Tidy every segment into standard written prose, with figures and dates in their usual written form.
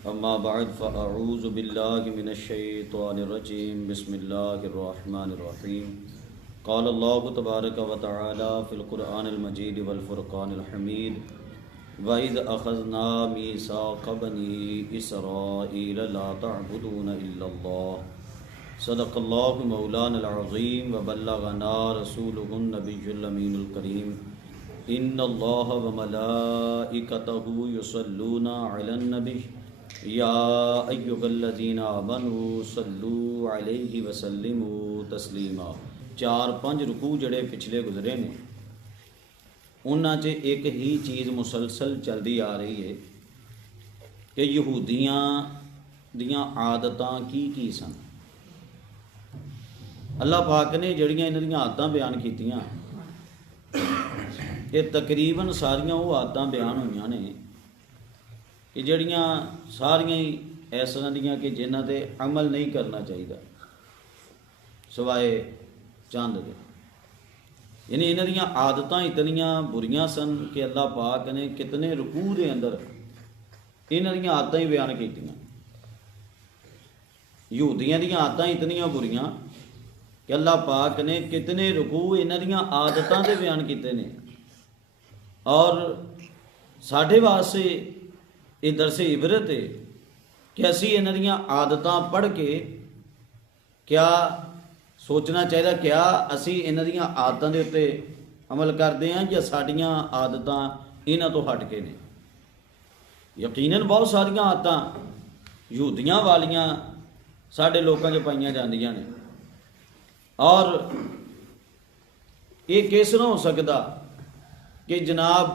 अम्मा बाद फ़अऊज़ु बिल्लाहि मिनश्शैतानिर्रजीम बिस्मिल्लाहिर्रहमानिर्रहीम क़ाल अल्लाहु तबारक व तआला फ़िल क़ुरआनिल मजीद वल फ़ुरक़ानिल हमीद व इज़ अख़ज़ना मीसाक़ बनी इसराईल ला तअबुदून इल्लल्लाह सदक़ल्लाहु मौलानल अज़ीम व बल्लगना रसूलुहुन नबियुल अमीनुल करीम इन्नल्लाह व मलाइकतहु युसल्लूना अलन नबी या अय्युहल्लज़ीना आमनू सल्लू अलैहि व सल्लिमू तस्लीमा। 4-5 रुकू जड़े पिछले गुजरे ने उन्हां च एक ही चीज़ मुसलसल चलती आ रही है कि यहूदियां दियां आदतां की सन। अल्लाह पाक ने जड़ियां इन्हां दियां आदतां बयान कीतियां ये तकरीबन सारियां वो आदतां बयान हुई ने कि जड़ियां सारियां ही इस तरह दियां कि जिन्हां ते अमल नहीं करना चाहिए सवाए चंद दे। यानी इन्हां दियां आदतां इतनियां बुरियां सन कि अल्लाह पाक ने कितने रुकू दे अंदर इन्हां दियां आदतां ही बयान कीतियां। यहूदियां दियां आदतां इतनियां बुरियां कि अल्लाह पाक ने कितने रुकू इन्हां दियां आदतां दे बयान कीते ने। और साढ़े वास्ते ये दरसे इबरत है कि असी इन्हां दियां आदतां पढ़ के क्या सोचना चाहिए, क्या असी इन्हां दियां आदतां दे उत्ते अमल करते हैं या साड़ियां आदतां इन्हां तो हट के ने। यकीनन बहुत सारियां आदतां यहूदियां वालियां साढ़े लोकां च पाईयां जांदियां ने और ये किस तरह हो सकता कि जनाब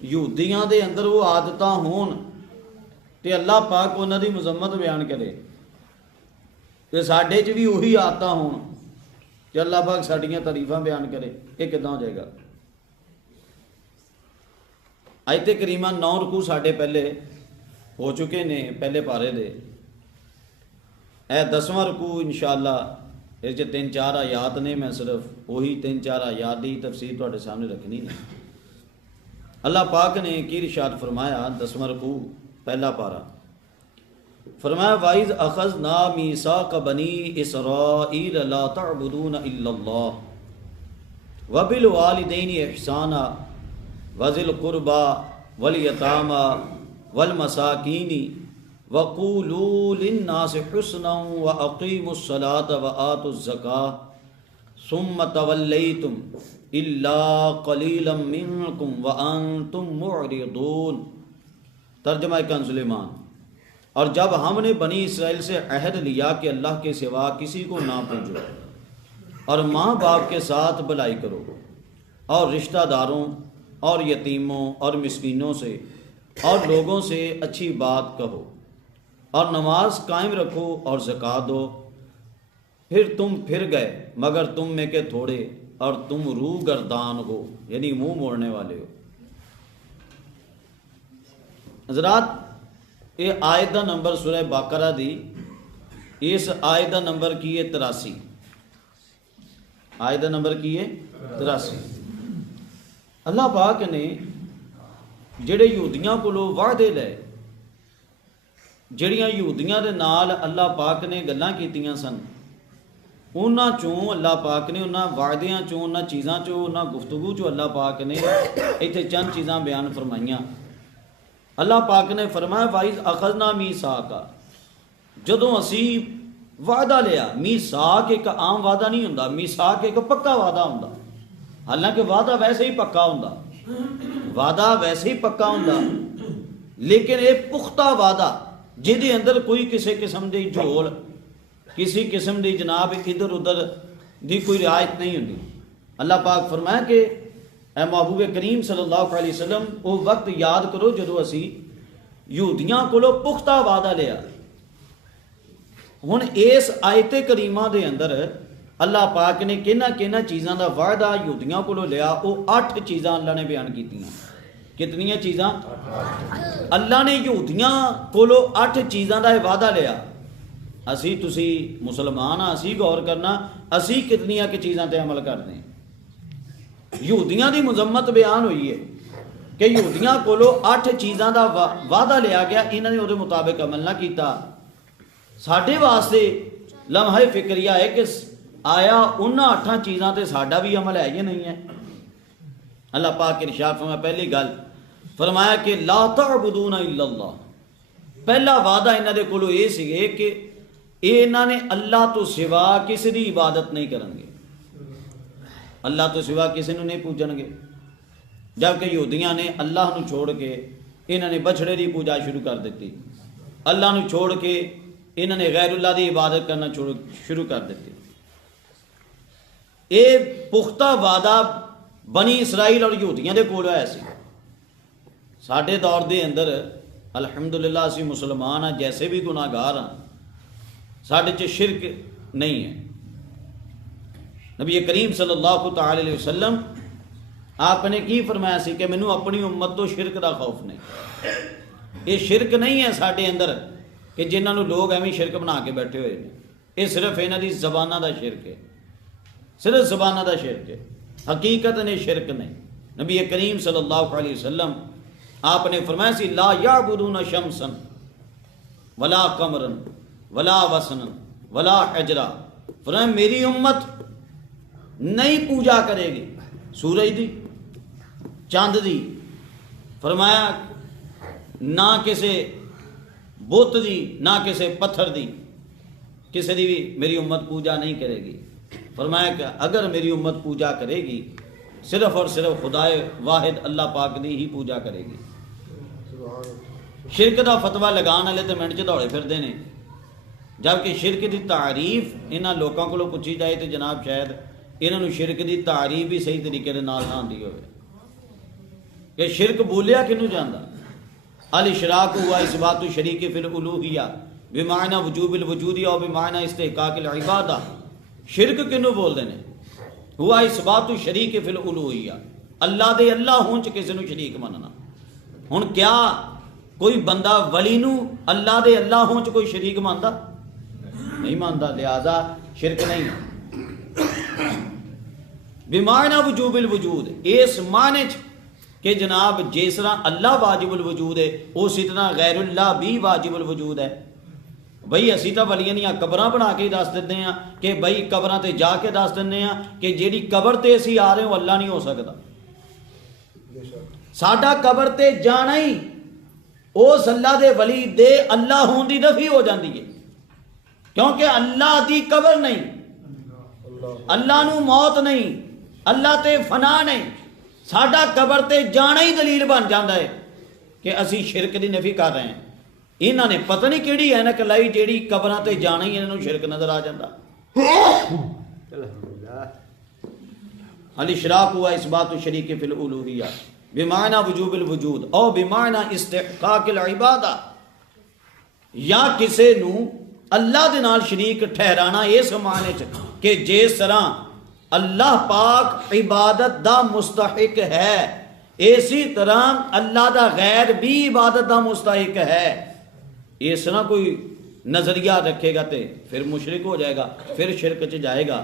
यहूदियां दे अंदर वो आदतां होन ते अल्लाह पाक उन्हां दी मजम्मत बयान करे ते साडे च भी उही आदतां होन कि अल्लाह पाक साडियां तारीफां बयान करे। ये किदां हो जाएगा? आयत करीमा 9 रुकू साडे पहले हो चुके ने पहले पारे दे। ए 10वां रुकू इंशाअल्लाह इस 3-4 आयात ने, मैं सिर्फ वही 3-4 आयात की तफसीर तुहाडे सामने रखनी है। अल्लाह पाक ने की इरशाद फरमाया 10वां रुकू पहला पारा फरमाया वाइज अखज़ना मीसाक़ बनी इसराईल ला तअबुदून इल्लल्लाह व बिल वालिदैनि इहसाना वज़िल क़ुरबा वल यतामा वल मसाकीनी वक़ूलू लिन्नासि हुस्नन व अक़ीमुस सलात व आतुज़ ज़कात सुम्मा तवल्लैतुम इल्ला क़लीलन मिनकुम व अंतुम मुअरिदून। तर्जुमा कंज़ुल ईमान। और जब हमने बनी इसराइल से अहद लिया कि अल्लाह के सिवा किसी को ना पूजो और माँ बाप के साथ भलाई करो और रिश्तेदारों और यतीमों और मिस्कीनों से और लोगों से अच्छी बात कहो और नमाज कायम रखो और ज़कात दो, फिर तुम फिर गए मगर तुम में के थोड़े और तुम रूह गर्दान हो, यानी मुंह मोड़ने वाले हो। हज़रात ये आयत का नंबर सूरह बकरा दी इस आयत का नंबर की है 83। आयत का नंबर की है 83। अल्लाह पाक ने जेड़े यहूदियां कोलों वादे लए, जड़ियां यहूदियां दे नाल अल्लाह पाक ने गल्लां कीतियां सन, उन्हां चों अल्लाह पाक ने उन्हां वायदियां चों उन्हां चीज़ां चों उन्हां गुफ्तगू चों अल्लाह पाक ने इत्थे चंद चीज़ां बयान फरमाइयां। अल्लाह पाक ने फरमाया वाइज अखज़ना मीसाक़, जदों असी वादा लिया। मीसाक़ एक आम वादा नहीं हुंदा, मीसाक़ एक पक्का वादा हुंदा। हालांकि वादा वैसे ही पक्का हुंदा, वादा वैसे ही पक्का हुंदा, लेकिन ये पुख्ता वादा जिहदे अंदर कोई किसी किस्म दी झोल किसी किस्म की जनाब इधर उधर की कोई रियायत नहीं होती। अल्लाह पाक फरमाया कि ए महबूब करीम सल्लल्लाहु अलैहि वसल्लम वो वक्त याद करो जदों असी यहूदियां कोलों पुख्ता वादा लिया। हुण इस आयत करीमा दे अंदर अल्लाह पाक ने किन्हां चीज़ां का वायदा यहूदियां कोलों लिया, वो 8 चीज़ां अल्लाह ने बयान कीतियां। कितनियां चीज़ां? अल्लाह ने यहूदियां कोलों 8 चीज़ां का वादा लिया। असी तुसी मुसलमान हाँ, असी गौर करना असी कितनियां कि चीज़ां ते अमल करते हैं। यहूदियां की मजम्मत बयान हुई है कि यहूदियों कोलों 8 चीज़ों का वादा लिया गया, इन्होंने उहदे मुताबिक अमल ना किया। साडे वास्ते लम्हा फिक्रिया है कि आया उन्हां 8 चीज़ों ते साडा भी अमल है या नहीं है। अल्लाह पाक इरशाद फरमाया, पहली गल फरमाया कि ला तअबुदूना इल्लल्लाह। पहला वादा इन्हां दे कोलों ये सीगे कि इन्हां ने अल्लाह तो सिवा किसी की इबादत नहीं करेंगे, अल्लाह तो सिवा किसी को नहीं पूजणगे। जबकि यहूदियां ने अल्लाह नूं छोड़ के इन्होंने बछड़े की पूजा शुरू कर दी, अल्लाह नूं छोड़ के इन्होंने गैरुल्लाह की इबादत करना शुरू कर दी। ये पुख्ता वादा बनी इसराइल और यहूदियों के कोल है सी। साडे दौर के अंदर अलहमदुलिल्लाह असीं मुसलमान हाँ, जैसे भी गुनाहगार हाँ, साडे च शिरक नहीं है। नबी करीम सल्लल्लाहु तआला अलैहि वसल्लम आपने की फरमाया सी कि मैनू अपनी उम्मत तो शिरक का खौफ नहीं। ये शिरक नहीं है साडे अंदर कि जिन्होंने लोग एवं शिरक बना के बैठे हुए हैं। ये सिर्फ इन्हां दी ज़बानां दा शिरक है, सिर्फ ज़बानां दा शिरक है, हकीकत ने शिरक नहीं। नबी करीम सल्लल्लाहु अलैहि वसल्लम आपने फरमाया सी ला याबुदूना शमसन वला कमरन वला वसनन वला हजरा। फरमाया मेरी उम्मत नहीं पूजा करेगी सूरज दी, चंद दी, फरमाया ना किसी बुत दी, ना किसी पत्थर दी, किसी की भी मेरी उम्मत पूजा नहीं करेगी। फरमाया कि अगर मेरी उम्मत पूजा करेगी सिर्फ और सिर्फ खुदाए वाहिद अल्लाह पाक दी ही पूजा करेगी। शिरक का फतवा लगाने वाले तो मिनट च दौड़े फिरते हैं, जबकि शिरक की तारीफ इन्होंने लोगों को पूछी जाए तो जनाब शायद इन्होंने शिरक की तारीफ भी सही तरीके के नाल ना आती हो कि शिरक बोलिया किनू जाता। अल इशराक हुआ इसबातु शरीक फिल उलूहिया बिमाना वजूबिल वजूदी और बिमाना इस्तेहकाकिल इबादा। शिरक किनू बोलते हैं? हुआ इसबातु शरीक फिल उलूहिया, अल्लाह दे अल्लाह होने च किसी नूं शरीक मनना। हुण क्या कोई बंदा वली नूं अल्लाह दे अल्लाह होने च कोई शरीक मानदा नहीं मानदा, लिहाजा शिरक नहीं। बिमाना वजूबिल वजूद इस माने च कि जनाब जिस तरह अल्लाह वाजिबुल वजूद है उस तरह गैरुल्लाह भी वाजिबुल वजूद है। बई असी तो वलियां दियां कबरां बना के दस दिंदे आ कि बई कबरां ते जाके दस दिंदे आ कि जेड़ी कबर ते असी आ रहे हो अल्लाह नहीं हो सकता। साडा कबर ते जाना ही उस अल्लाह दे वली दे अल्लाह होने दी नफी हो जाती है, क्योंकि अल्लाह दी कबर नहीं, अल्लाह नूं मौत नहीं, अल्लाह ते फना नहीं। साडा कबर ते जाना ही दलील बन जाता है कि असी शिरक की नफी कर रहे हैं। इन्होंने पता नहीं किहड़ी ऐनक लाई जिहड़ी कबरां ते जाना ही इन्होंने शिरक नजर आ जाता। अल इशराक हुआ इसबातु शरीक फिल उलूहिया बिमाना वजूबिल वजूद और बिमाना इस्तिहकाकिल इबादा, या किसी नूं अल्लाह दे नाल शरीक ठहराना इस माने च कि जिस तरह अल्लाह पाक इबादत दा मुस्तहिक है इसी तरह अल्लाह दा गैर भी इबादत दा मुस्तहिक है। इस तरह कोई नज़रिया रखेगा तो फिर मुशरिक हो जाएगा, फिर शिरक च जाएगा।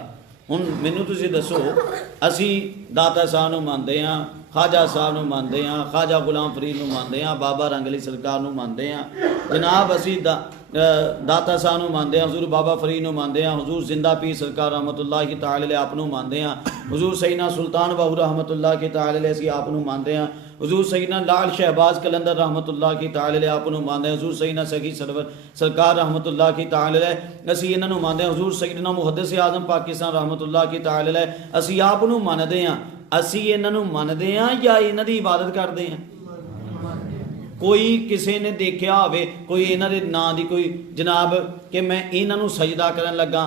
हुण मैनू तुसीं दसो, असी दाता साहब नूं मनदे हां, ख्वाजा साहब नूं मनदे हां, ख्वाजा गुलाम फरीद नूं मनदे हां, बाबा रंगली सरकार नूं मनदे हां, जनाब असी दाता साहब नूं मनदे हां, हुजूर बाबा फरीद नूं मनदे हां, हुजूर जिंदा पीर सरकार रहमतुल्लाहि तआला अलैह आप नूं मनदे हां, हुजूर सैयदना सुल्तान बाहू रहमतुल्लाहि तआला अलैह असी आप नूं मनदे हां, हुजूर सैयदना लाल शहबाज कलंदर रहमतुल्लाहि तआला अलैह आप नूं मनदे हां, हुजूर सैयदना सगी सरवर सरकार रहमतुल्लाहि तआला अलैह असी इन्हां नूं मनदे हां, हुजूर सैयदना मुहद्दिस आज़म पाकिस्तान रहमतुल्लाहि तआला अलैह असी आप नूं मनदे हां। असी इन्हां नूं मनदे हां या इन्हां दी इबादत करदे हां? कोई किसी ने देखा होवे कोई इन्हां दे नां दी कोई जनाब कि मैं इन्हां नूं सजदा करन लगा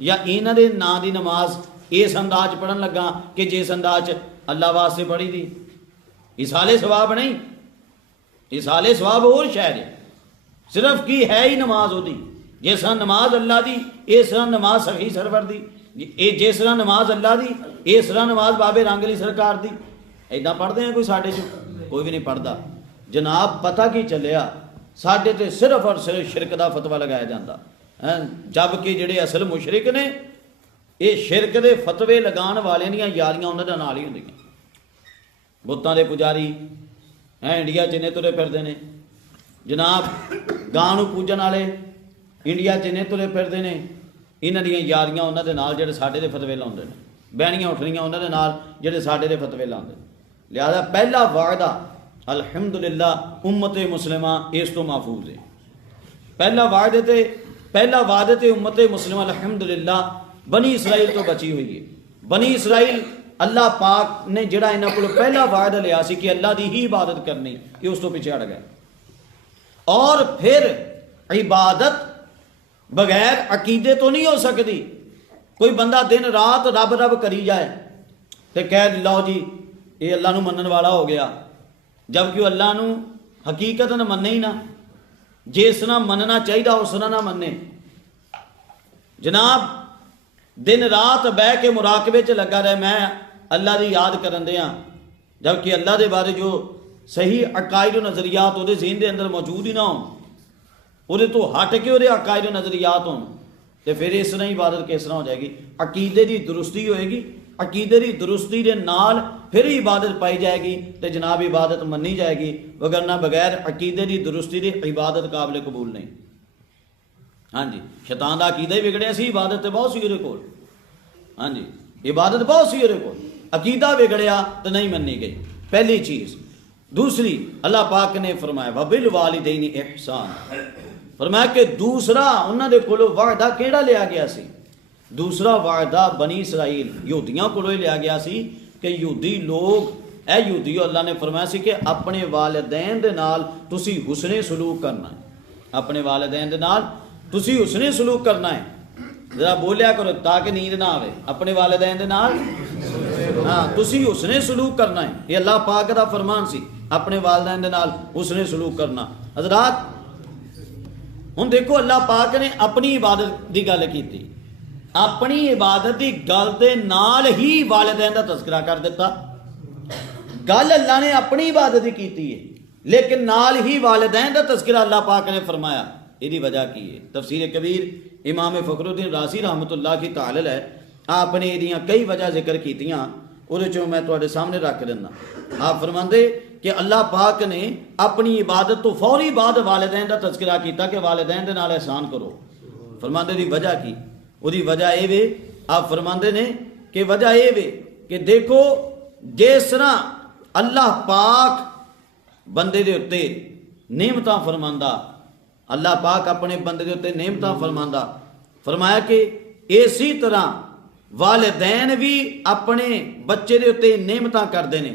या इन्हां दे नां दी नमाज इस अंदाज पढ़न लगा कि जिस अंदाज अल्लाह वास्ते पढ़ी दी, इसाले सवाब नहीं, इसाले सवाब और शायद है, सिर्फ की है ही नमाज होती। जिस तरह नमाज अल्लाह दी इस तरह नमाज सही सरवर दी, जिस तरह नमाज अल्लाह दी इस तरह नमाज बाबे रंगली सरकार दी। इदा पढ़ते हैं कोई साढ़े च कोई भी नहीं पढ़ता। जनाब पता की चलिया साढ़े ते सिर्फ और सिर्फ शिरक का फतवा लगाया जाता है, जबकि जेडे असल मुशरिक ने ये शिरक के फतवे लगाने वाले दियां यारियां उन्हां दे नाल ही हुंदियां। बुतां दे पुजारी है इंडिया च इन्ने तुरे फिरदे ने जनाब, गां नूं पूजन वाले इंडिया च इन्ने तुरे फिरदे ने, इन्हां दीयां यारियां उन्हां दे नाल जिहड़े साडे दे फतवे लाउंदे ने, बैणियां उठणियां उन्हां दे नाल जिहड़े साडे दे फतवे लाउंदे ने। लिहाजा पहला वायदा अल्हम्दुलिल्लाह उम्मत मुस्लिमा इस तो महफूज है। पहला वादे ते उम्मत मुस्लिमा अल्हम्दुलिल्लाह बनी इसराइल तो बची हुई है। बनी इसराइल अल्लाह पाक ने जिहड़ा इन्हां कोलों पहला वायदा लिया सी कि अल्लाह दी ही इबादत करनी, ये उस तो पीछे हट गए। और फिर इबादत बगैर अकीदे तो नहीं हो सकती। कोई बंदा दिन रात रब रब करी जाए तो कह लो जी ये अल्लाह नूं मनन वाला हो गया, जबकि अल्लाह नूं हकीकत न मन्ने ही ना, जिस ना मनना चाहिए उस ना मन्ने। जनाब दिन रात बह के मुराकबे च लगा रहे, मैं अल्लाह की याद करन दिया, जबकि अल्लाह के बारे जो सही अकायद नज़रियात वो ज़हन के अंदर मौजूद ही ना हो, वो तो हट के वो अकायद नज़रियात हो, तो फिर इस तरह इबादत किस तरह हो जाएगी। अकीदे की दुरुस्ती होएगी, अकीदे की दुरुस्ती के नाल फिर ही इबादत पाई जाएगी, तो जनाब इबादत मनी जाएगी, वगरना बगैर अकीदे की दुरुस्ती की इबादत काबिल कबूल नहीं। हाँ जी, शैतान का अकीदा ही बिगड़िया सी, इबादत तो बहुत सी उहदे कोल। हाँ जी, इबादत बहुत सी उहदे कोल, अकीदा बिगड़िया तो नहीं मन्नी गई, पहली चीज़। दूसरी अल्लाह पाक ने फरमाया वबिल वालिदैन इहसान, फरमाया कि दूसरा उन्होंने कोलों वायदा केड़ा लिया गया सी। दूसरा वायदा बनी इसराइल यहूदियों कोलों लिया गया सी कि यहूदी लोग ए यहूदियों अल्लाह ने फरमाया सी कि अपने वालिदैन दे नाल तुसी हुस्ने सलूक करना है, अपने वालिदैन दे नाल तुसी हुस्ने सलूक करना है। जरा बोलिया करो ताकि नींद ना आवे, अपने वालिदैन दे नाल हाँ तुसी हुस्ने सलूक करना है, ये अल्लाह पाक दा फरमान सी, अपने वालिदैन दे नाल हुस्ने सलूक करना। हज़रात हुण देखो अल्लाह पाक ने अपनी इबादत की गल की, अपनी इबादत की गल दे नाल ही वालिदैन दा तज़किरा कर दिता। गल अल्लाह ने अपनी इबादत की की है, लेकिन नाल ही वालिदैन दा तज़किरा अल्लाह पाक ने फरमाया। इसकी वजह की है, तफसीर कबीर इमाम फखरुद्दीन राज़ी रहमतुल्लाह की तालिल है, आपने इहदियां कई वजह जिक्र कीतियां, उहदे चों मैं तुहाडे सामने रख दिंदा। आप फरमांदे कि अल्लाह पाक ने अपनी इबादत तो फौरी बाद वालिदैन का तज़किरा किया कि वालिदैन दे नाल एहसान करो। फरमांदे दी वजह की, उहदी वजह ये वे, आप फरमांदे ने कि वजह ये वे कि देखो जिस तरह अल्लाह पाक बंदे दे उत्ते नेमतां फरमांदा, अल्लाह पाक अपने बंदे दे उत्ते नेमतां फरमांदा, फरमाया कि इसी तरह वालिदैन भी अपने बच्चे दे उत्ते नेमतां करदे ने।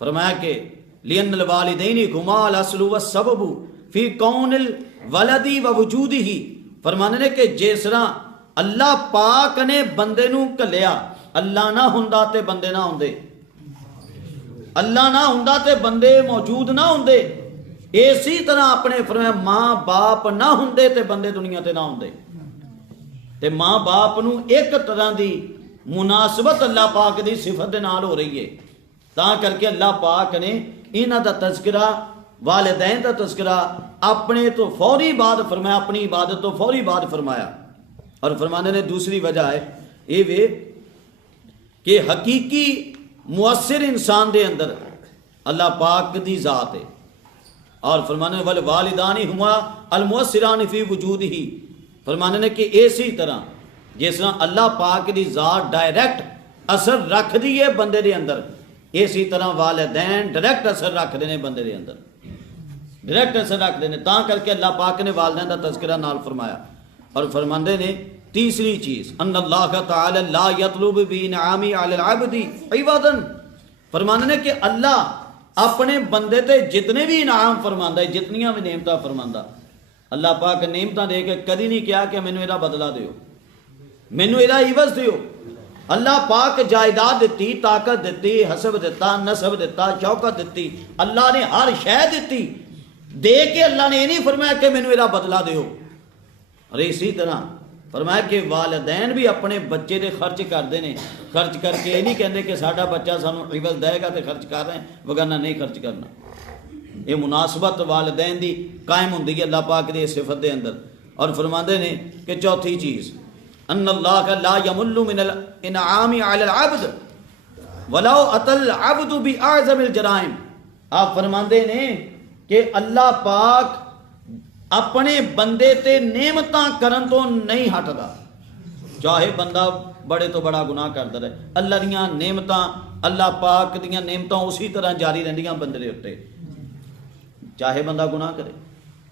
फरमाया कि लियन्नल वालिदैन गुमाल असलु व सबबु फी कौनिल वलदी व वजूदिही, फरमाने ने कि जिस तरह अल्लाह पाक ने बंदे नूं घल्लिया, अल्लाह ना हुंदा ते बंदे ना हुंदे, अल्लाह ना हुंदा ते बंदे मौजूद ना हुंदे, इसी तरह अपने फरमाया माँ बाप ना हुंदे ते बंदे दुनिया ते ना हुंदे। ते माँ बाप नूं एक तरह की मुनासबत अल्लाह पाक की सिफत दे नाल हो रही है, तां करके अल्लाह पाक ने इन्हां दा तज़किरा वालिदैन दा तज़किरा अपने तो फौरी बाद फरमाया, अपनी इबादत तो फौरी बाद फरमाया। और फरमाने ने दूसरी वजह है ये वे कि हकीकी मुअस्सिर इंसान दे अंदर अल्लाह पाक दी ज़ात है। और फरमाने वल वालिदानी हुमा अल मुअस्सिरान फी वजूदिही, फरमाने ने कि इसी तरह जिस तरह अल्लाह पाक की ज़ात डायरैक्ट असर रख दी है बंदे दे अंदर, इसी तरह वालिदैन डायरैक्ट असर रखते हैं बंदे दे अंदर, डायरैक्ट असर रखते हैं। तां करके अल्लाह पाक ने वालिदैन का तज़किरा नाल फरमाया। और फरमांदे ने तीसरी चीज़ अन्नल्लाह तआला ला यतलुब बिइनआमी अलल अब्दी इवदन, फरमांदे ने कि अल्लाह अपने बंदे ते जितने भी इनाम फरमांदा है, जितनियां भी नेमतां फरमांदा, अल्लाह पाक नेमतां दे के कदी नहीं कहा कि मैनू इहदा बदला दिओ, मैनू इहदा इवज दिओ। अल्लाह पाक जायदाद दिती, ताकत दिती, हसब दिता, नसब दिता, शौकत दिती, अल्लाह ने हर शय दिती, दे के अल्लाह ने यह नहीं फरमाया कि मैनू इहदा बदला दिओ। और इसी तरह फरमाया कि वालिदैन भी अपने बच्चे दे खर्च करते हैं, खर्च करके ये नहीं कहते कि साडा बच्चा सानू इवज देगा तो खर्च कर रहे हैं, वगरना नहीं खर्च करना। ये मुनासबत वालिदैन दी कायम हुंदी है अल्लाह पाक दी सिफत दे अंदर। और फरमाते ने कि चौथी चीज़ अन्नल्लाह ला यमुल्लु मिनल इनआमी अलल अब्द वलाउ अतल अब्दु बि आज़मिल जराइम, आप फरमाते ने कि अल्लाह पाक अपने बंदे ते नेमतां करन तो नहीं हटदा, चाहे बंदा बड़े तो बड़ा गुनाह करता रहे, अल्लाह दियां नेमतां, अल्लाह पाक दियां नेमतां उसी तरह जारी रहिंदियां बंदे दे उत्ते, चाहे बंदा गुनाह करे।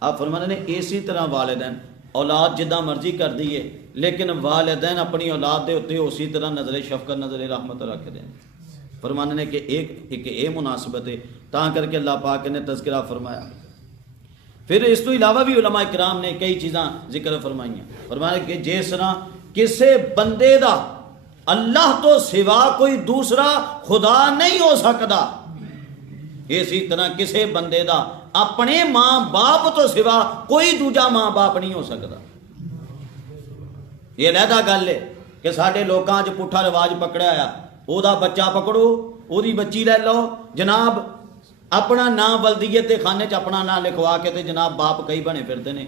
आप फरमाते ने इसी तरह वालिदैन, औलाद जिदा मर्जी कर दी है, लेकिन वालिदैन अपनी औलाद के उत्ते उसी तरह नजर शफकत नजर रहमत रखते हैं। फरमाने ने कि एक ये मुनासिबत है, तां करके अल्लाह पाक ने तज़किरा फरमाया। फिर इस तो इलावा भी उलमा इकराम ने कई चीज़ां जिक्र फरमाइयां। फरमाया कि जिस तरह किसी बंदे दा अल्लाह तो सिवा कोई दूसरा खुदा नहीं हो सकता, इसी तरह किसी बंदे दा अपने मां बाप तो सिवा कोई दूजा मां बाप नहीं हो सकता। ये लहदा गल है कि साडे लोकां च पुट्ठा रिवाज पकड़िया आ, ओदा बच्चा पकड़ो, ओदी बच्ची ले लो, जनाब अपना नाम वल्दियत के खाने च अपना नाम लिखवा के ते जनाब बाप कई बने फिरते हैं।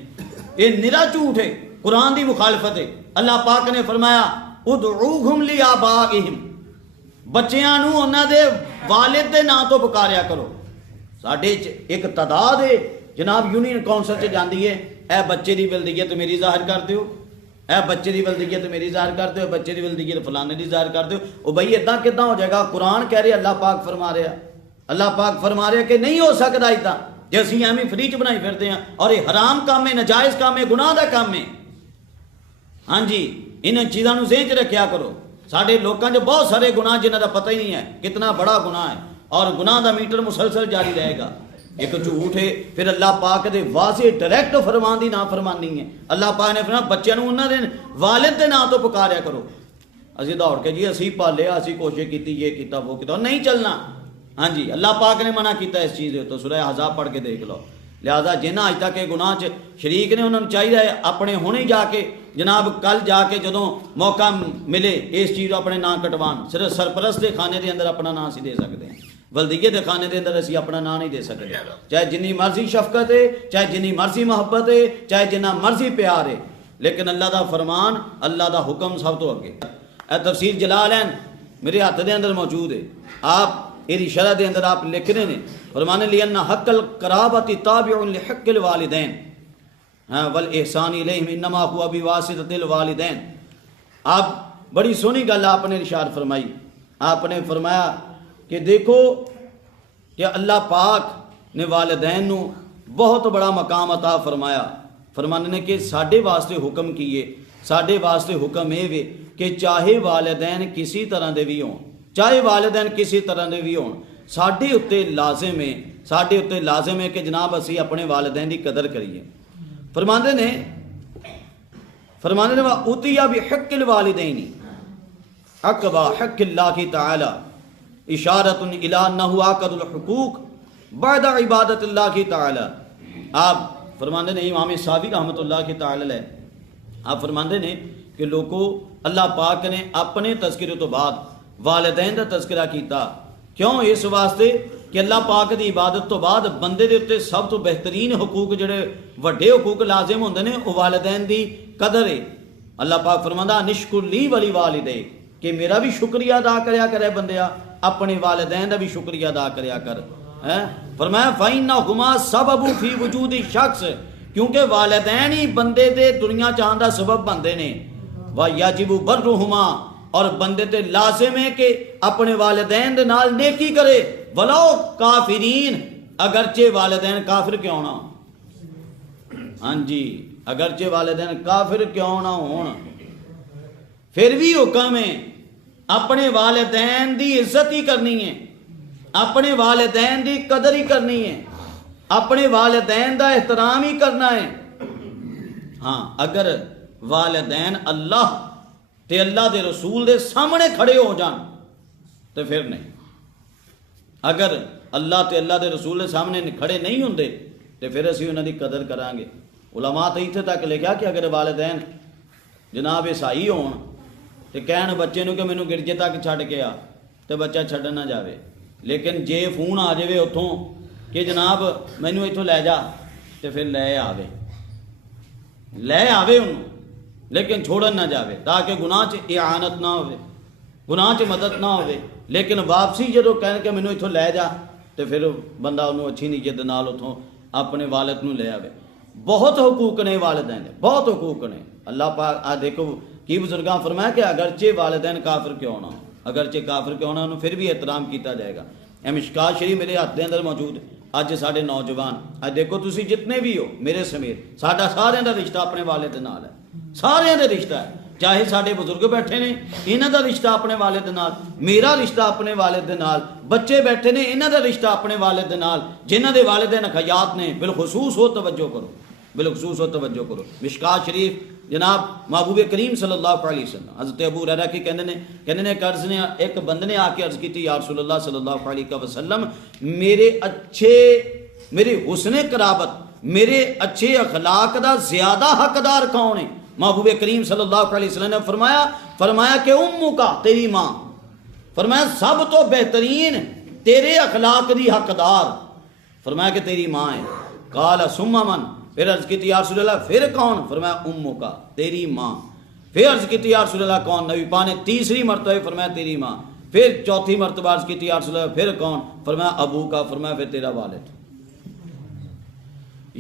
ये निरा झूठ है, कुरान की मुखालफत है। अल्लाह पाक ने फरमाया उदऊहुम लिआबाइहिम, बच्चियां नूं उन्हां दे वालिद दे नाम तो पुकारिया करो। साडे एक तादाद है जनाब यूनियन कौंसल च जाती है, ए बच्चे की वल्दियत मेरी जाहिर कर दो, ए बच्चे की वल्दियत मेरी जाहिर कर दो, बच्चे की वल्दियत फलाने की जाहिर कर दो। ओ भाई इदा कि हो जाएगा? कुरान कह रहे, अल्लाह पाक फरमा रहा, अल्लाह पाक फरमा रहा कि नहीं हो सकता इदा, जो असीं एवें फ्री च बनाई फिरते हैं। और ये हराम काम है, नजायज़ काम है, गुनाह का काम है। हाँ जी, इन चीज़ों को ज़हन च रखा करो। साडे लोकां च बहुत सारे गुनाह जिन्हां दा पता ही नहीं है कितना बड़ा गुनाह है, और गुनाह का मीटर मुसलसल जारी रहेगा। एक झूठ है, फिर अल्लाह पाक दे वाज़े डायरैक्ट फरमान की ना फरमानी है। अल्लाह पाक ने फरमाया बच्चों को उन्होंने वालिद के नाम तो पुकारिया करो। असी दौड़ के जी असी पालिया, असी कोशिश की, ये किया वो किया, नहीं चलना। हाँ जी, अल्लाह पाक ने मना किया इस चीज़ तो, सूरह अहज़ाब पढ़ के देख लो। लिहाजा जिन्हें अज तक गुनाह च शरीक ने उन्होंने चाहिए अपने हुणे जाके जनाब कल जाके जदों मौका मिले इस चीज़ को अपने नाम कटवान। सिर्फ सरपरस्त के खाने के अंदर अपना नाम असीं दे सकते हैं, वल्दियत के खाने के अंदर असीं अपना नाम नहीं दे सकते, चाहे जिन्नी मर्जी शफकत है, चाहे जिन्नी मर्जी मोहब्बत है, चाहे जिन्ना मर्जी प्यार है, लेकिन अल्लाह का फरमान, अल्लाह का हुक्म सब तो अगे। तफसीर जलालैन मेरे हथ के अंदर मौजूद है, आप इहदी शरह के अंदर आप लिख रहे हैं। फरमाने लिअन्ना हक्कल कराबती ताबिउन लिहक्किल वालिदैन वल एहसान इलैहिम इन्नमा हुवा बिवासिततिल वालिदैन। आप बड़ी सोहनी गल आपने इरशाद फरमाई। आपने फरमाया कि देखो कि अल्लाह पाक ने वालिदैन नूं बहुत बड़ा मकाम अता फरमाया। फरमाने ने कि साडे वास्ते हुक्म किए, साडे वास्ते हुक्म ये वे कि चाहे वालिदैन किसी तरह के भी हों, चाहे वालिदैन किसी तरह के भी हों, साडे उत्ते लाजिम है, साडे उत्ते लाजिम है कि जनाब असी अपने वालिदैन की कदर करिए। फरमाते ने वा उतिया भी हक्किल वालिदैन अकबा हक्किल्लाहि तआला इशारतुन इला अन्नहु आकदुल हुकूक बाद इबादतिल्लाहि तआला। आप फरमाते ने इमाम सावी रहमतुल्लाहि तआला अलैह, आप फरमाते ने कि लोगों अल्लाह पाक ने अपने तज़किरे तो बाद वालिदैन का तज़किरा किया। क्यों? इस वास्ते कि अल्लाह पाक की इबादत तो बाद बंदे के उत्ते सब तो बेहतरीन हुकूक जिहड़े वड्डे हुकूक लाजिम होंदे ने वो वालिदैन की कदर है। अल्लाह पाक फरमांदा निश्कुर ली वली वालिदे, कि मेरा भी शुक्रिया अदा करया करे बंदिया, अपने वालिदैन का भी शुक्रिया अदा करया कर। फरमाया फ़इन्नहुमा सबबु फी वजूदी शख्स, क्योंकि वालिदैन ही बंदे दे दुनिया च आउण दा सबब बनदे ने। व याजिबु बर्रुहुमा, और बंदे ते लाजिम है कि अपने वालिदैन दे नाल नेकी करे, वलो काफिरीन, अगरचे वालिदैन काफिर क्यों ना। हाँ जी, अगरचे वालिदैन काफिर क्यों ना होण, फिर भी हुक्म है अपने वालिदैन दी इज्जत ही करनी है, अपने वालिदैन दी कदर ही करनी है, अपने वालिदैन दा एहतराम ही करना है। हाँ, अगर वालिदैन अल्लाह ते अल्लाह दे रसूल दे सामने खड़े हो जान तो फिर नहीं, अगर अल्लाह ते अल्लाह दे रसूल दे सामने खड़े नहीं होंदे तो फिर असीं उन्हां दी कदर करांगे। उलमा तो इत्थे तक लिखा कि अगर वालिदैन जनाब ईसाई होण तो कहण बच्चे नूं कि मैनू गिरजे तक छड्ड के आ, तो बच्चा छड्डण ना जावे। लेकिन जे फोन आ जाए उत्थों कि जनाब मैनू इत्थों लै जा, तो फिर लै आवे उन्होंने, लेकिन छोड़न ना जावे, ताकि गुनाह च इआनत ना होवे, गुनाह च मदद ना होवे। लेकिन वापसी जो कह के मैनू इत्थों लै जा, तो फिर बंदा उन्होंने अच्छी नीयत नाल उतों अपने वालिद नूं ले आवे। बहुत हुकूक ने वालिदैन दे, बहुत हुकूक ने। अल्लाह पाक आ देखो की बुजुर्गां फरमाया कि अगरचे वालिदैन काफिर क्यों ना, अगरचे काफिर क्यों ना, उन्होंने फिर भी एहतराम किया जाएगा। ए मिशकात शरीफ मेरे हाथ के अंदर मौजूद है। अज साडे नौजवान अज देखो तुसी जितने भी हो मेरे समेत साडा सारिਆਂ ਦਾ रिश्ता अपने वाले दे नाल है, सारिਆਂ ਦਾ रिश्ता है। चाहे साडे बुजुर्ग बैठे ने इन्हां दा रिश्ता अपने वाले दे नाल, मेरा रिश्ता अपने वाले दे नाल, बच्चे बैठे ने इन्हां दा रिश्ता अपने वाले दे नाल, जिन्हां दे वालिदैन हयात ने बिलखुसूस हो तवज्जो करो, बिलखुसूस हो तवज्जो करो। मिशकात शरीफ जनाब महबूब करीम सल्लल्लाहु अलैहि वसल्लम हज़रत अबू हुरैरा की कहने ने कर्ज ने एक बंदे ने आके अर्ज की या रसूलल्लाह सल्लल्लाहु अलैहि वसल्लम मेरे हुस्ने कराबत मेरे अच्छे अखलाक दा ज्यादा हकदार कौन है? महबूब करीम सल्लल्लाहु अलैहि वसल्लम ने फरमाया कि उम्मू का तेरी माँ। फरमाया सब तो बेहतरीन तेरे अखलाक दी हकदार फरमाया कि तेरी माँ है। काला सुम्मा मन, फिर अर्ज की या रसूल अल्लाह फिर कौन? फरमाया उम्मू का तेरी माँ। फिर अर्ज की या रसूल अल्लाह कौन? नबी पाक ने तीसरी मरतबा फरमाया तेरी माँ। फिर चौथी मरतबा अर्ज की या रसूल अल्लाह फिर कौन? फरमाया अबू का। फरमाया फिर तेरा वालिद।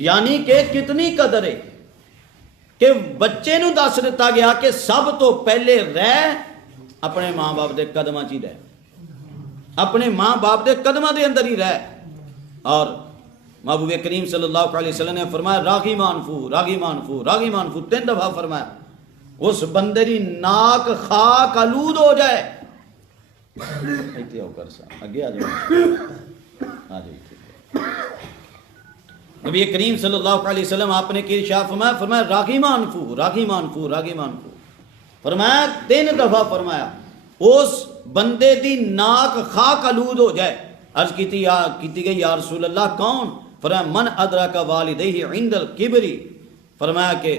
यानी कि कितनी कदर है कि बच्चे नूं दस दिता गया कि सब तो पहले रह अपने माँ बाप के कदमां च ही रह, अपने माँ बाप के कदमां के अंदर ही रह। और महबूब करीम सल्लल्लाहु अलैहि वसल्लम ने फरमाया रागी मानफू रागी मानफू रागी मानफू 3 दफा फरमाया। उस बंदे की नाक खाक आलूद हो जाए। इत्थे आओ कर सा अगे आ जाओ, आ जाओ। नबी करीम सल्लल्लाहु अलैहि वसल्लम आपने की इरशाद फरमाया रागी मानफू रागी मानफू रागी मानफू। फरमाया 3 दफा फरमाया उस बंदे की नाक खाक आलूद हो जाए। अर्ज की गई या रसूल अल्लाह कौन? फरमाया मन अदरका वालिदैहि इंदल किबरी। फरमाया कि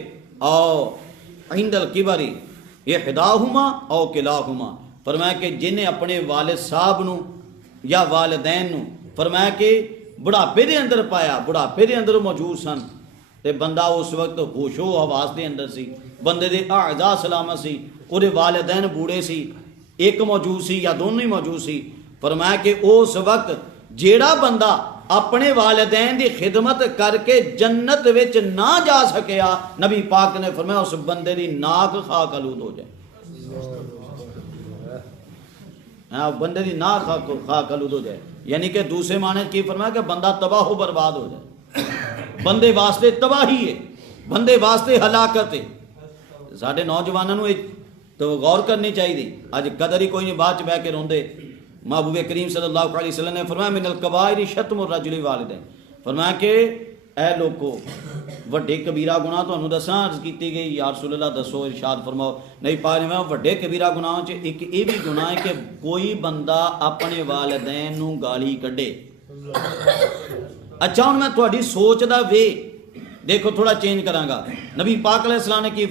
औ इंदल किबरी इहदाहुमा औ किलाहुमा। फरमाया कि जिन्हें अपने वालिद साहब नूं या वालिदैन नूं फरमाया कि बुढ़ापे के अंदर पाया, बुढ़ापे के अंदर मौजूद सन, ते बंदा उस वक्त होशो हवास के अंदर सी, बंदे दे आज़ा सलामत सी, उहदे वालिदैन बूढ़े सी, एक मौजूद सी या दोनों ही मौजूद सी। फरमाया कि उस वक्त जेड़ा बंदा अपने वालिदैन की खिदमत करके जन्नत विच ना जा सकिया, नबी पाक ने फरमाया उस बंदे की नाक खाक आलूद हो जाए। हाँ, बंदे की नाक खाक आलूद हो जाए। यानी कि दूसरे माने की फरमाया कि बंदा तबाह बर्बाद हो जाए। बंदे वास्ते तबाही है, बंदे वास्ते हलाकत है। साढ़े नौजवानों तो गौर करनी चाहिए। अज कदर ही कोई नहीं, बाद बह के रोंदे। महबूब करीम सल्लल्लाहु अलैहि वसल्लम ने फरमाया मिनल कबाइर शत्म रजुल वालिदैन। फरमाया कि ए लोगो वड्डे कबीरा गुनाह तुहानूं दसां। अर्ज की गई या रसूल अल्लाह दसो, इरशाद फरमाओ। नहीं पा रहे वड्डे कबीरा गुनाहों च एक ये भी गुनाह है कि कोई बंदा अपने वालिदैन नूं गाली कढे। अच्छा हुण मैं तुहाडी सोच दा वे देखो थोड़ा चेंज करांगा। नबी पाक अलैहिस्सलाम ने की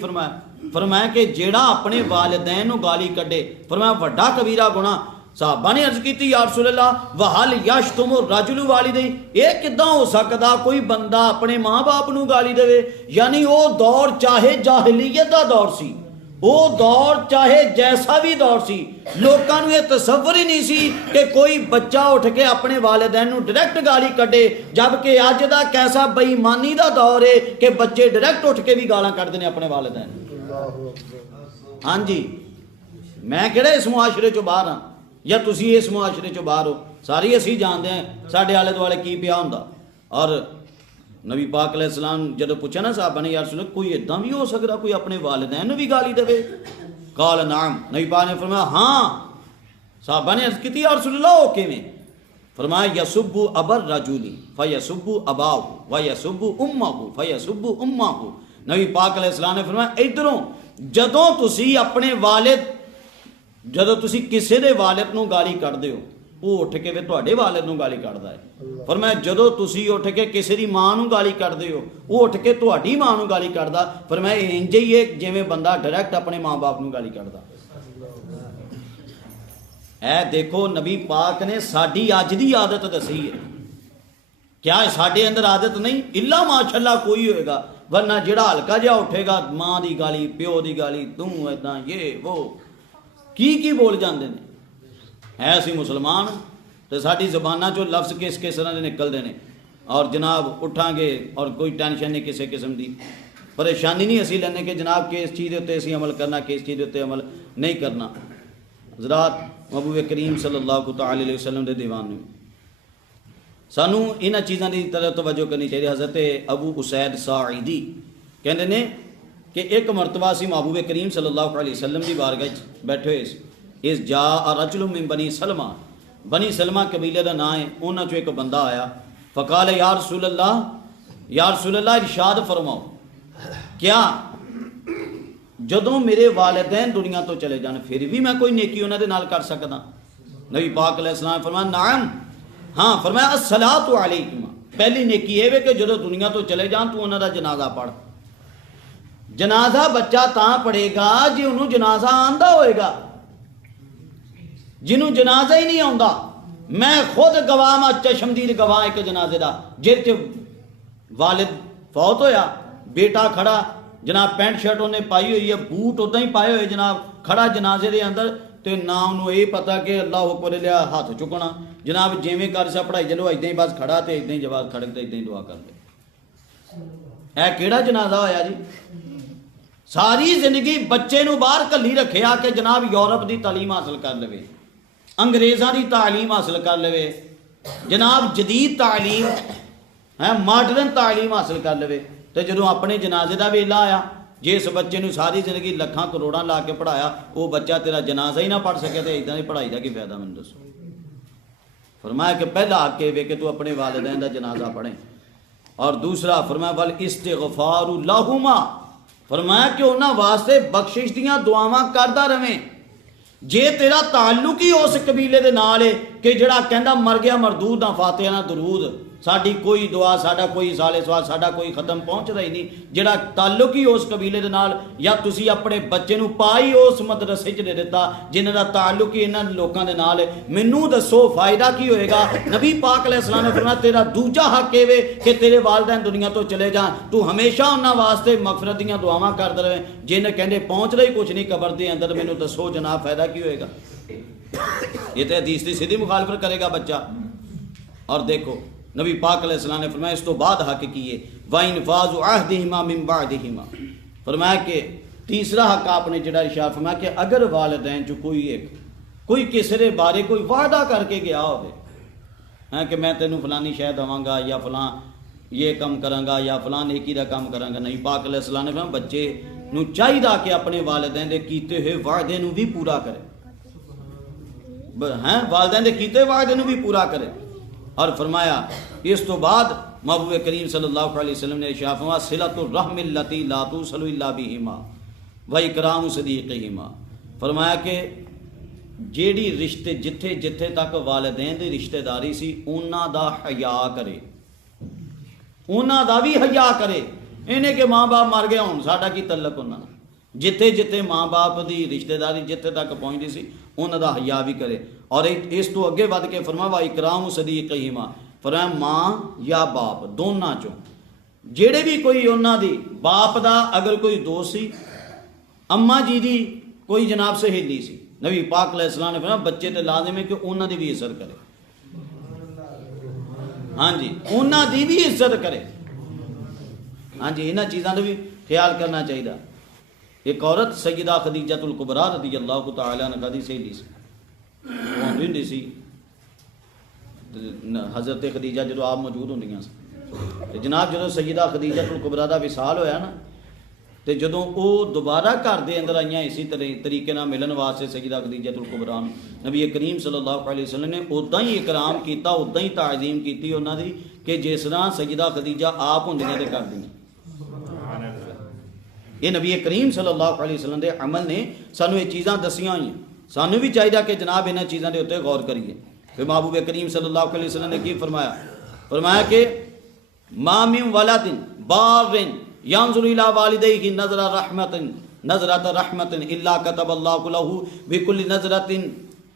फरमाया कि जेड़ा अपने वालिदैन नूं गाली कढे, फरमाया वड्डा कबीरा गुनाह। साहबा ने अर्ज की या रसूल अल्लाह वहल यशतुमु रजुलु वालिदैहि, ये किदां हो सकदा कोई बंदा अपने माँ बाप नूं गाली देवे? यानी वो दौर चाहे जाहिलियत दा दौर सी, वो दौर चाहे जैसा भी दौर सी, लोगों को यह तसव्वुर ही नहीं सी कि कोई बच्चा उठ के अपने वालिदैन नूं डायरैक्ट गाली कढे। जबकि अज दा कैसा बेईमानी दा दौर है कि बच्चे डायरैक्ट उठ के भी गालां कढदे ने अपने वालिदैन। हाँ जी, मैं किहड़ा इस मुआशरे चों बाहर हाँ या तुसी इस मुआशरे चों बाहर हो, सारी असीं जानते हैं साडे आले दुआले की पिया हुंदा। और नबी पाक अलैहिस्सलाम जदों पूछा ना साहबा ने, यार सुनो कोई इदां भी हो सकदा कोई अपने वालिदैन नूं भी गाली देवे? काल नाम, नबी पाक ने फरमाया हाँ। साहबा ने अर्ज की यार रसूल अल्लाह किवें? फरमाया यसुब्बु अबर रजुली फयसुब्बु अबाहु व यसुब्बु उम्महु फयसुब्बु उम्महु। नबी पाक अलैहिस्सलाम ने फरमाया इधरों जदों तुसी अपने वालिद जदों तुसी किसी दे वालिद नूं गाली कढदे हो, वो उठ के फिर तुहाडे वालिद नूं गाली कढदा है। फरमाया जदों तुसी उठ के किसी दी मां नूं गाली कढदे हो, वो उठ के तुहाडी मां नूं गाली कढदा। फरमाया इंज ही है जिवें बंदा डायरैक्ट अपने मां बाप नूं गाली कढदा। ऐ देखो नबी पाक ने साडी अज दी आदत दसी है। क्या साडे अंदर आदत नहीं? इल्ला माशाअल्लाह कोई होएगा, वरना जिहड़ा हल्का जिहा उठेगा मां दी गाली प्यो दी गाली, तू इदां ये वो की बोल जाते हैं। है असी मुसलमान, तो साड़ी ज़बाना चो लफ्ज़ किस किस तरह के निकलते हैं और जनाब उठांगे और कोई टेंशन नहीं किसी किस्म की परेशानी नहीं असी लैने कि जनाब किस चीज़ के उत्ते असी अमल करना किस चीज़ के उत्ते अमल नहीं करना। हज़रात महबूब करीम सल्लल्लाहु अलैहि वसल्लम के दीवान ने सानू इन्हां चीज़ों की तरफ तवज्जो करनी चाहिए। हज़रत अबू उसैद साईदी कहते हैं कि एक मरतबा असी महबूब करीम सल्लल्लाहु अलैहि वसल्लम की बारगाह बैठे हुए इस जा रजुल मिन बनी सलमा कबीले का नाम है। उन्होंने चो एक बंदा आया फ़काल या रसूल अल्लाह इरशाद फरमाओ क्या जदों मेरे वालिदैन दुनिया तो चले जान फिर भी मैं कोई नेकी उन्होंने नाल कर सकदा। नबी पाक अलैहिस्सलाम फरमाया नाम हाँ फरमाया अस्सलातु अलैकुम पहली नेकी ये वे कि जदों दुनिया तो चले जान तू उन्होंने जनाजा पढ़। जनाजा बच्चा तां पढ़ेगा जे उन्होंने जनाजा आंदा होएगा जिन्हों जनाजा ही नहीं आता। मैं खुद गवाह हाँ चशमदीद गवाह एक जनाजे का जिस वालिद फौत होया बेटा खड़ा जनाब पैंट शर्ट उन्हें पाई हुई है बूट उदा ही पाए हुए जनाब खड़ा जनाजे के अंदर तो ना उन्होंने ये पता कि अल्लाह अकबर लिया हाथ चुकना जनाब जिमें कर सा पढ़ाई चलो इदा ही बस खड़ा तो इदा ही जवाब खड़क तो इदा ही दुआ कर दे। है केड़ा जनाजा होया जी। सारी जिंदगी बच्चे नूं बाहर घली रखिया कि जनाब यूरोप की तालीम हासिल कर लवे अंग्रेज़ों की तालीम हासिल कर लवे जनाब जदीद तालीम है मॉडर्न तालीम हासिल कर लवे तो जो अपने जनाजे का वेला आया जिस बच्चे नूं सारी जिंदगी लखां करोड़ां ला के पढ़ाया वो बच्चा तेरा जनाजा ही ना पढ़ सके तो इदां दी पढ़ाई का की फायदा मैनूं दसो। फरमाया कि पहला हक ये वे कि तू अपने वालिदैन का जनाजा पढ़े और दूसरा फरमाया वल इस्तिग़फ़ारु लहुमा फरमाया कि उन्हां वास्ते बख्शिश दियां दुआवां करदा रवें। जे तेरा ताल्लुक ही उस कबीले दे नाल है कि जिहड़ा कहंदा मर गया मरदूद ना फातिहा ना दरूद साडी कोई दुआ साडा कोई साले सवाल साडा कोई खत्म पहुँचदा ही नहीं जिहड़ा ताल्लुक ही उस कबीले दे नाल या तुसी अपने बच्चे नूं पाई उस मदरसे च दे दिता जिन्हां दा ताल्लुक ही इन्हां लोकां दे नाल है मैनूं दसो फायदा की होएगा। नबी पाक अलैहिस्सलाम ने फरमाया तेरा दूजा हक ये वे कि तेरे वालिदैन दुनिया तो चले जान तू हमेशा उन्हां वास्ते मगफरत दीयां दुआवां करदा रहे जिन्हें कहंदे पहुँचदा ही कुछ नहीं कबर दे अंदर मैनूं दसो जनाब फायदा की होएगा। ये तो हदीस की सीधी मुखालफत करेगा बच्चा। और देखो नबी पाक अलैहिस्सलाम ने फरमाया इस तो बाद हक किए वाइन फाजु अहदिहिमा मिन बादिहिमा फरमाया कि तीसरा हक आपने जिहड़ा इरशाद फरमाया कि अगर वालिदैन चो कोई किसी के बारे कोई वादा करके गया होवे है कि मैं तेनू फलानी शै देवांगा या फलां ये कम करांगा या फलां नेकी दा काम करांगा नहीं पाक अलैहिस्सलाम ने फरमाया बच्चे नूं चाहीदा कि अपने वालिदैन दे कीते हुए वादे नूं भी पूरा करे हैं वालिदैन दे कीते वादे नूं भी पूरा करे। और फरमाया इस तो बाद महबूब करीम सल्लल्लाहु अलैहि वसल्लम ने इरशाद फरमाया सिलतुर रहमिल लती ला तुसलु इल्ला बिहिमा व इकरामु सदीक़िहिमा फरमाया कि जेड़ी रिश्ते जिथे जिथे तक वालिदैन दी रिश्तेदारी सी उन्हां दा हया करे उन्हां दा भी हया करे इन्हें कि माँ बाप मर गया हुण साडा की तल्लक उन्हां दा जिथे जिथे माँ बाप की रिश्तेदारी जिथे तक पहुँचती सी उन्हां दा हया भी करे। और इस तो अगे वध के फरमाया वा इकरामु सदीक़िहिमा फरमाया माँ या बाप दोनों चों जेड़े भी कोई उन्हां दी बाप दा अगर कोई दोस्त सी अम्मा जी दी कोई जनाब सहेली सी नबी पाक अलैहिस्सलाम ने फरमाया बच्चे ते लाज़िम है कि उन्हां दी भी इज्जत करे। हाँ जी उन्हां दी भी इज्जत करे। हाँ जी इन्हां चीज़ों का भी ख्याल करना चाहिए। एक औरत सैयदा खदीजतुल कुबरा रज़ियल्लाहु तआला अन्हा दी सहेली सी होंदी सी हज़रत खदीजा जो आप मौजूद होंदियां सी जनाब जो सैयदा खदीजतुल कुबरा दा विसाल होया ना तो जदों वो दोबारा घर के अंदर आईयां इसी तरीके नाल मिलन वास्ते सैयदा खदीजतुल कुबरा नबी करीम सल्लल्लाहु अलैहि वसल्लम ने उदा ही इकराम किया उदा ही ताज़ीम की उन्हां दी कि जिस तरह सैयदा खदीजा आप होंदियां ते करदियां। ये नबी करीम सल्लल्लाहु अलैहि वसल्लम के अमल ने सानू ये चीज़ां दसियां हुई सानू भी चाहिए कि जनाब इन्हां चीज़ों के उत्ते गौर करिए। फिर महबूब करीम सल्लल्लाहु अलैहि वसल्लम ने की फरमाया कि मा मिन वलदिन बारिन यंजुरु इला वालिदैहि नज़रत रहमतिन इल्ला कतबल्लाहु लहू बिकुल्लि नज़रतिन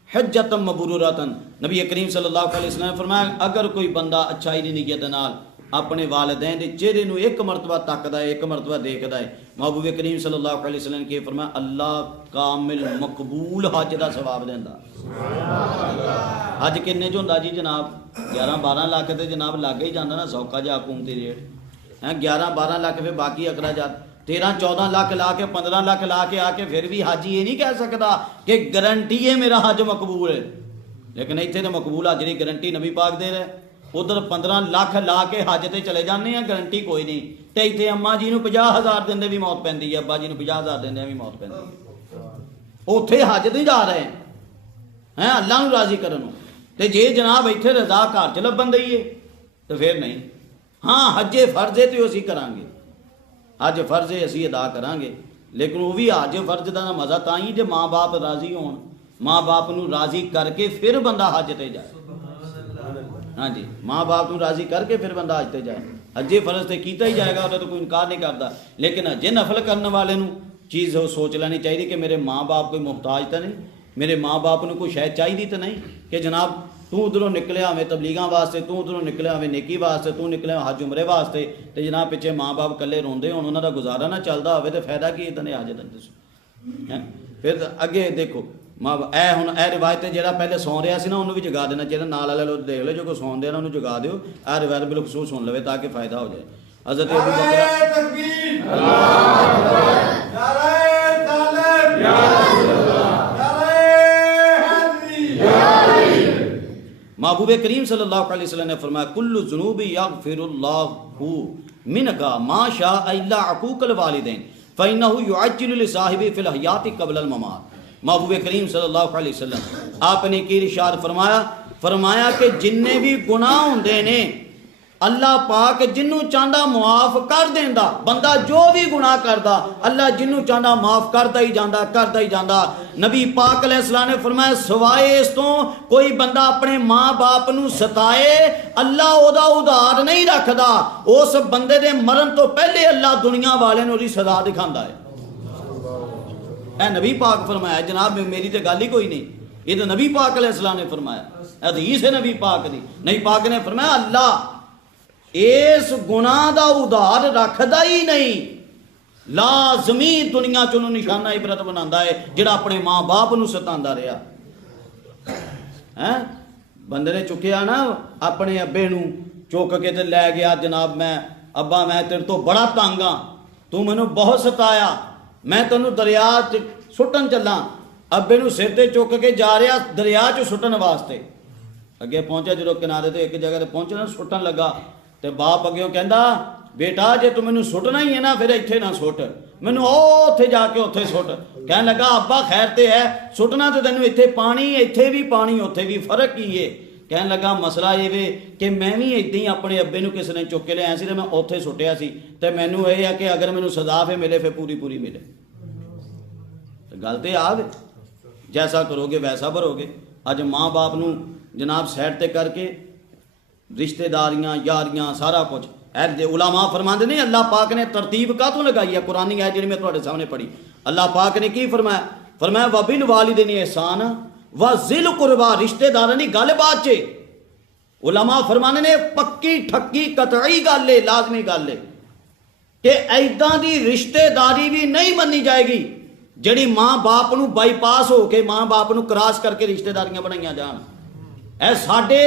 हज्जतम मबरूरतन। नबी करीम सल्लल्लाहु अलैहि वसल्लम ने फरमाया अगर कोई बंदा अच्छाई दी नियत नाल अपने वालिदैन के चेहरे नूं एक मरतबा तकदा है, एक मरतबा देखदा है। महबूब करीम सल्लल्लाहु अलैहि वसल्लम के फरमाया अल्लाह कामिल मकबूल हज का सवाब देंदा। हज किन्ने च हुंदा जी जनाब? 11-12 लाख तो जनाब लागे ही जाता ना, सौखा जिहा हुकूमती रेट है। 11-12 लाख फिर बाकी अखराजात 13-14 लाख ला के 15 लाख ला के आके फिर भी हज ये नहीं कह सकता कि गारंटी है मेरा हज मकबूल है। लेकिन इतने तो मकबूल हज की गारंटी नबी पाक दे रहे। उधर 15 लाख ला के हज से चले जाने हैं, गारंटी कोई नहीं। तो इतने अम्मा जी को 50,000 देंदे भी मौत पैंदी है, अब्बा जी को 50,000 देंदे भी मौत पैंदी है। उत्थे हज नहीं जा रहे हैं अल्लाह नूं राजी करन। तो जे जनाब इत्थे रजा घर च लभन दईए तो फिर नहीं। हाँ हजे फर्ज है तो असीं करांगे, हज फर्ज है असीं अदा करांगे। लेकिन वो भी हज फर्ज का मज़ा तां ही जे माँ बाप राजी होण, माँ बाप नूं राजी करके फिर बंदा हज ते जाए। हाँ जी, माँ बाप को राजी करके फिर बंदा हज ते जाए। हजे फर्ज तो किया ही जाएगा, तो कोई इनकार नहीं करता। लेकिन हजे नफल करने वाले नूं चीज़ सोच लेनी चाहिए कि मेरे माँ बाप कोई मुहताज तो नहीं, मेरे माँ बाप को कोई शायद चाहिए तो नहीं कि जनाब तू उधरों निकलिया हमें तबलीगां वास्ते, तू उधरों निकलिया हमें नेकी वास्ते, तू निकलिया हज उमरे वास्ते, तो जनाब पिछे माँ बाप कल्ले रोंदे होण, उन्हां दा गुजारा ना चलदा होवे तो फायदा की इतने हज दा दसो। फिर अगे देखो माँ ए हुण ए रिवायत जिहड़ा पहले सौ रहा सी ना उन्होंने भी जगा देना चाहिए। नाल वाले लोग देख लो जो कोई सौन दे उन्होंने जगा दिओ, ए रिवायत बिलखसूस सुन लवे ताकि फायदा हो जाए। हज़रत अबू बकर महबूब करीम सल्लल्लाहु अलैहि वसल्लम ने फरमाया कुल्लु ज़ुनूबि यग़फिरुल्लाहु मिनका मा शाअ इल्ला अक़ूक़ल वालिदैन फ़इन्नहु युअज्जिलु लिसाहिबि फ़िल हयाति क़ब्लल ममात। महबूब करीम सल्लल्लाहु अलैहि वसल्लम आपने की इरशाद फरमाया कि जिन्ने भी गुनाह होंदे ने अल्लाह पाक जिन्हों चाहता मुआफ कर देंदा। बंदा जो भी गुनाह करदा अल्लाह जिन्हों चाहता माफ करता ही जाता। नबी पाक अलैहिस्सलाम ने फरमाया सवाए इस तो कोई बंदा अपने माँ बाप नूं सताए अल्लाह ओदा उधार नहीं रखदा। उस बंदे दे मरण तो पहले अल्लाह दुनिया वाले नूं ओदी सजा दिखांदा है। नबी पाक फरमाया, जनाब मेरी तो गल ही कोई नहीं, ये तो नबी पाक अलैहिस्सलाम ने फरमाया, हदीस है नबी पाक दी। नबी पाक ने फरमाया अल्लाह इस गुनाह दा उधार रखदा ही नहीं, लाजमी दुनिया च उन्होंने निशाना इबरत बनांदा है जिहड़ा अपने माँ बाप नूं सतांदा रहा है। बंदे ने चुकिया ना अपने अब्बे नूं चुक के ते लै गया, जनाब मैं अब्बा मैं तेरे तो बड़ा तंग हाँ, तू मैनू बहुत सताया, मैं तेनों दरिया च सुटन चला। अब्बे नूं सिर ते चुक के जा रहा दरिया च सुटन वास्ते। अगे पहुंचा जो किनारे ते एक जगह ते पहुंचना सुटन लगा तो बाप अगे कहता बेटा जे तू मैनू सुटना ही है ना फिर इत्थे ना सुट, मैनू उत्थे जाके उत्थे सुट। कहने लगा अब्बा खैर ते है सुटना तो तेनू इत्थे पानी, इत्थे भी पानी उत्थे भी फर्क ही है। कहने लगा मसला ये वे कि मैं भी इदां ही अपने अब्बे नूं किसी ने चुक के लिया सी, मैं उत्थे सुटिया सी, तो मैनू यह है कि अगर मैनू सजा फिर मिले फिर पूरी पूरी मिले। तो गल तो आ गई, जैसा करोगे वैसा भरोगे। अज माँ बाप नूं जनाब सैड ते करके रिश्तेदारियां यारियां सारा कुछ ऐ उलामा फरमाते ने अल्लाह पाक ने तरतीब का तो लगाई है। कुरानी है जी मैं तुहाडे सामने पढ़ी, अल्लाह पाक ने की फरमाया वबिल वालिदैन एहसान व ज़िल कुरबा, रिश्तेदारां दी गल बात च उलामा फरमाने ने पक्की ठक्की कतई गल है, लाजमी गल है कि ऐदां दी रिश्तेदारी भी नहीं मन्नी जाएगी जिहड़ी माँ बाप नूं बाईपास हो के माँ बाप नूं क्रॉस करके रिश्तेदारियां बनाईयां जान। ऐ साडे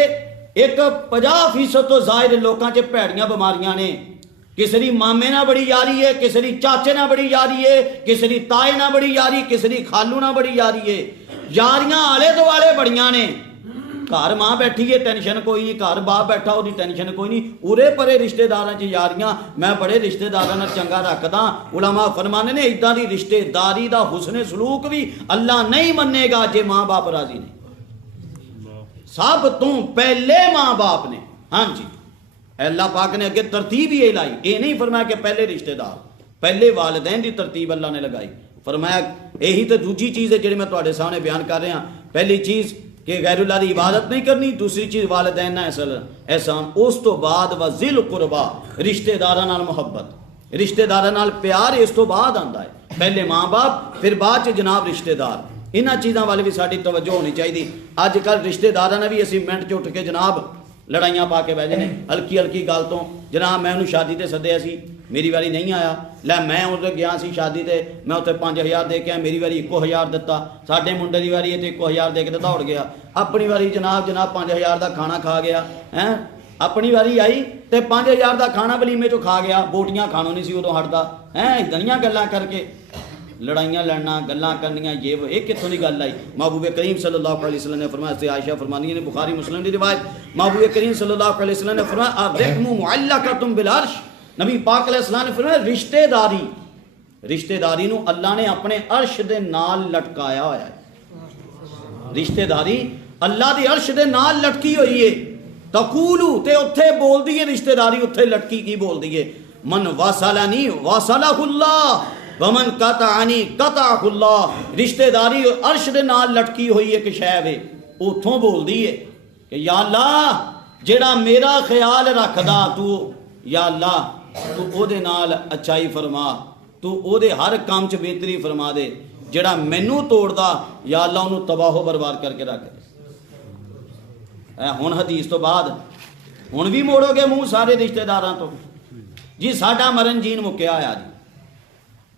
एक 50% तो जायद लोगों च भैड़ियां बीमारियां ने। किसी दी मामे ना बड़ी यारी है, किसी दी चाचे ना बड़ी यारी है, किसी दी ताए ना बड़ी यारी, किसी दी खालू ना बड़ी यारी है। यारियां आले दुआले बड़ियां ने। घर मां बैठी है टेंशन कोई नहीं, घर बाप बैठा उसकी टेंशन कोई नहीं, उरे परे रिश्तेदारां च यारियां। मैं बड़े रिश्तेदारां नाल चंगा रखदा। उलमा फरमाने ने इदां दी रिश्तेदारी दा हुस्न सलूक भी अल्लाह नहीं मन्नेगा जे माँ बाप राजी ने। सब तो पहले माँ बाप ने, हाँ जी अल्लाह पाक ने अगे तरतीब ही लाई। ये नहीं फरमाया कि पहले रिश्तेदार, पहले वालिदैन की तरतीब अल्लाह ने लगाई। फरमाया यही तो दूजी चीज़ है जी मैं तुहाडे सामने बयान कर रहा। पहली चीज़ कि गैरुल्लाह की इबादत नहीं करनी, दूसरी चीज़ वालिदैन ना एहसान, उस तो बाद व ज़िल कुरबा रिश्तेदारां नाल मुहब्बत, रिश्तेदारां नाल प्यार इस तो बाद आंदा है। पहले माँ बाप फिर बाद च जनाब रिश्तेदार। इन्हां चीज़ों वाले भी साड़ी तवज्जो होनी चाहिए। अजकल रिश्तेदारां ने भी असीं मिनट च उठ के जनाब लड़ाइयां पा के बह जाने हल्की हल्की गल तो। जनाब मैं उन्होंने शादी ते सद्दिया सी, मेरी वारी नहीं आया, लै मैं उधर गया सी शादी ते, मैं उत्थे 5000 दे के आया, मेरी वारी 1000 दिता, साडे मुंडे की वारी है तो 1000 दे के दौड़ गया, अपनी वारी जनाब 5000 का खाना खा गया है, अपनी वारी आई तो 5000 का खाना वलीमे चो खा गया, बोटियां खानों नहीं सी उदों हटदा है, इदां गल्लां करके लड़ाइयां लड़ना गल्लां करनियां ये वो, एक कित्थों की गल आई। महबूब करीम सल्लल्लाहु अलैहि वसल्लम ने फरमाया, से आयशा फरमानी ने बुखारी मुस्लिम की रिवायत, महबूब करीम सल्लल्लाहु अलैहि वसल्लम ने फरमाया अर्रहमु मुअल्लक़तुन बिल अर्श, नबी पाक अलैहिस्सलाम ने फरमाया रिश्तेदारी, रिश्तेदारी नूं अल्लाह ने अपने अर्श दे नाल लटकाया होया है। रिश्तेदारी अल्लाह दी अर्श दे नाल लटकी हुई है। तकूलू ते उत्थे बोलदी है रिश्तेदारी, उत्थे लटकी की बोलदी है, मन वासलानी वासलहुल्लाह वमन कतानी कताहुल्लाह। रिश्तेदारी अर्श दे नाल लटकी हुई एक शै वे, उथों बोलदी है कि या अल्लाह जेड़ा मेरा ख्याल रखदा तू, या अल्लाह तू ओदे नाल अच्छाई फरमा, तू ओदे हर काम च बेहतरी फरमा दे, जेड़ा मैनू तोड़दा या अल्लाह उन्होंने तबाहो बर्बाद करके रख दे। हुण हदीस तो बाद हुण भी मोड़ोगे मूँह सारे रिश्तेदारां तो जी, साडा मरन जीन मुक्या होया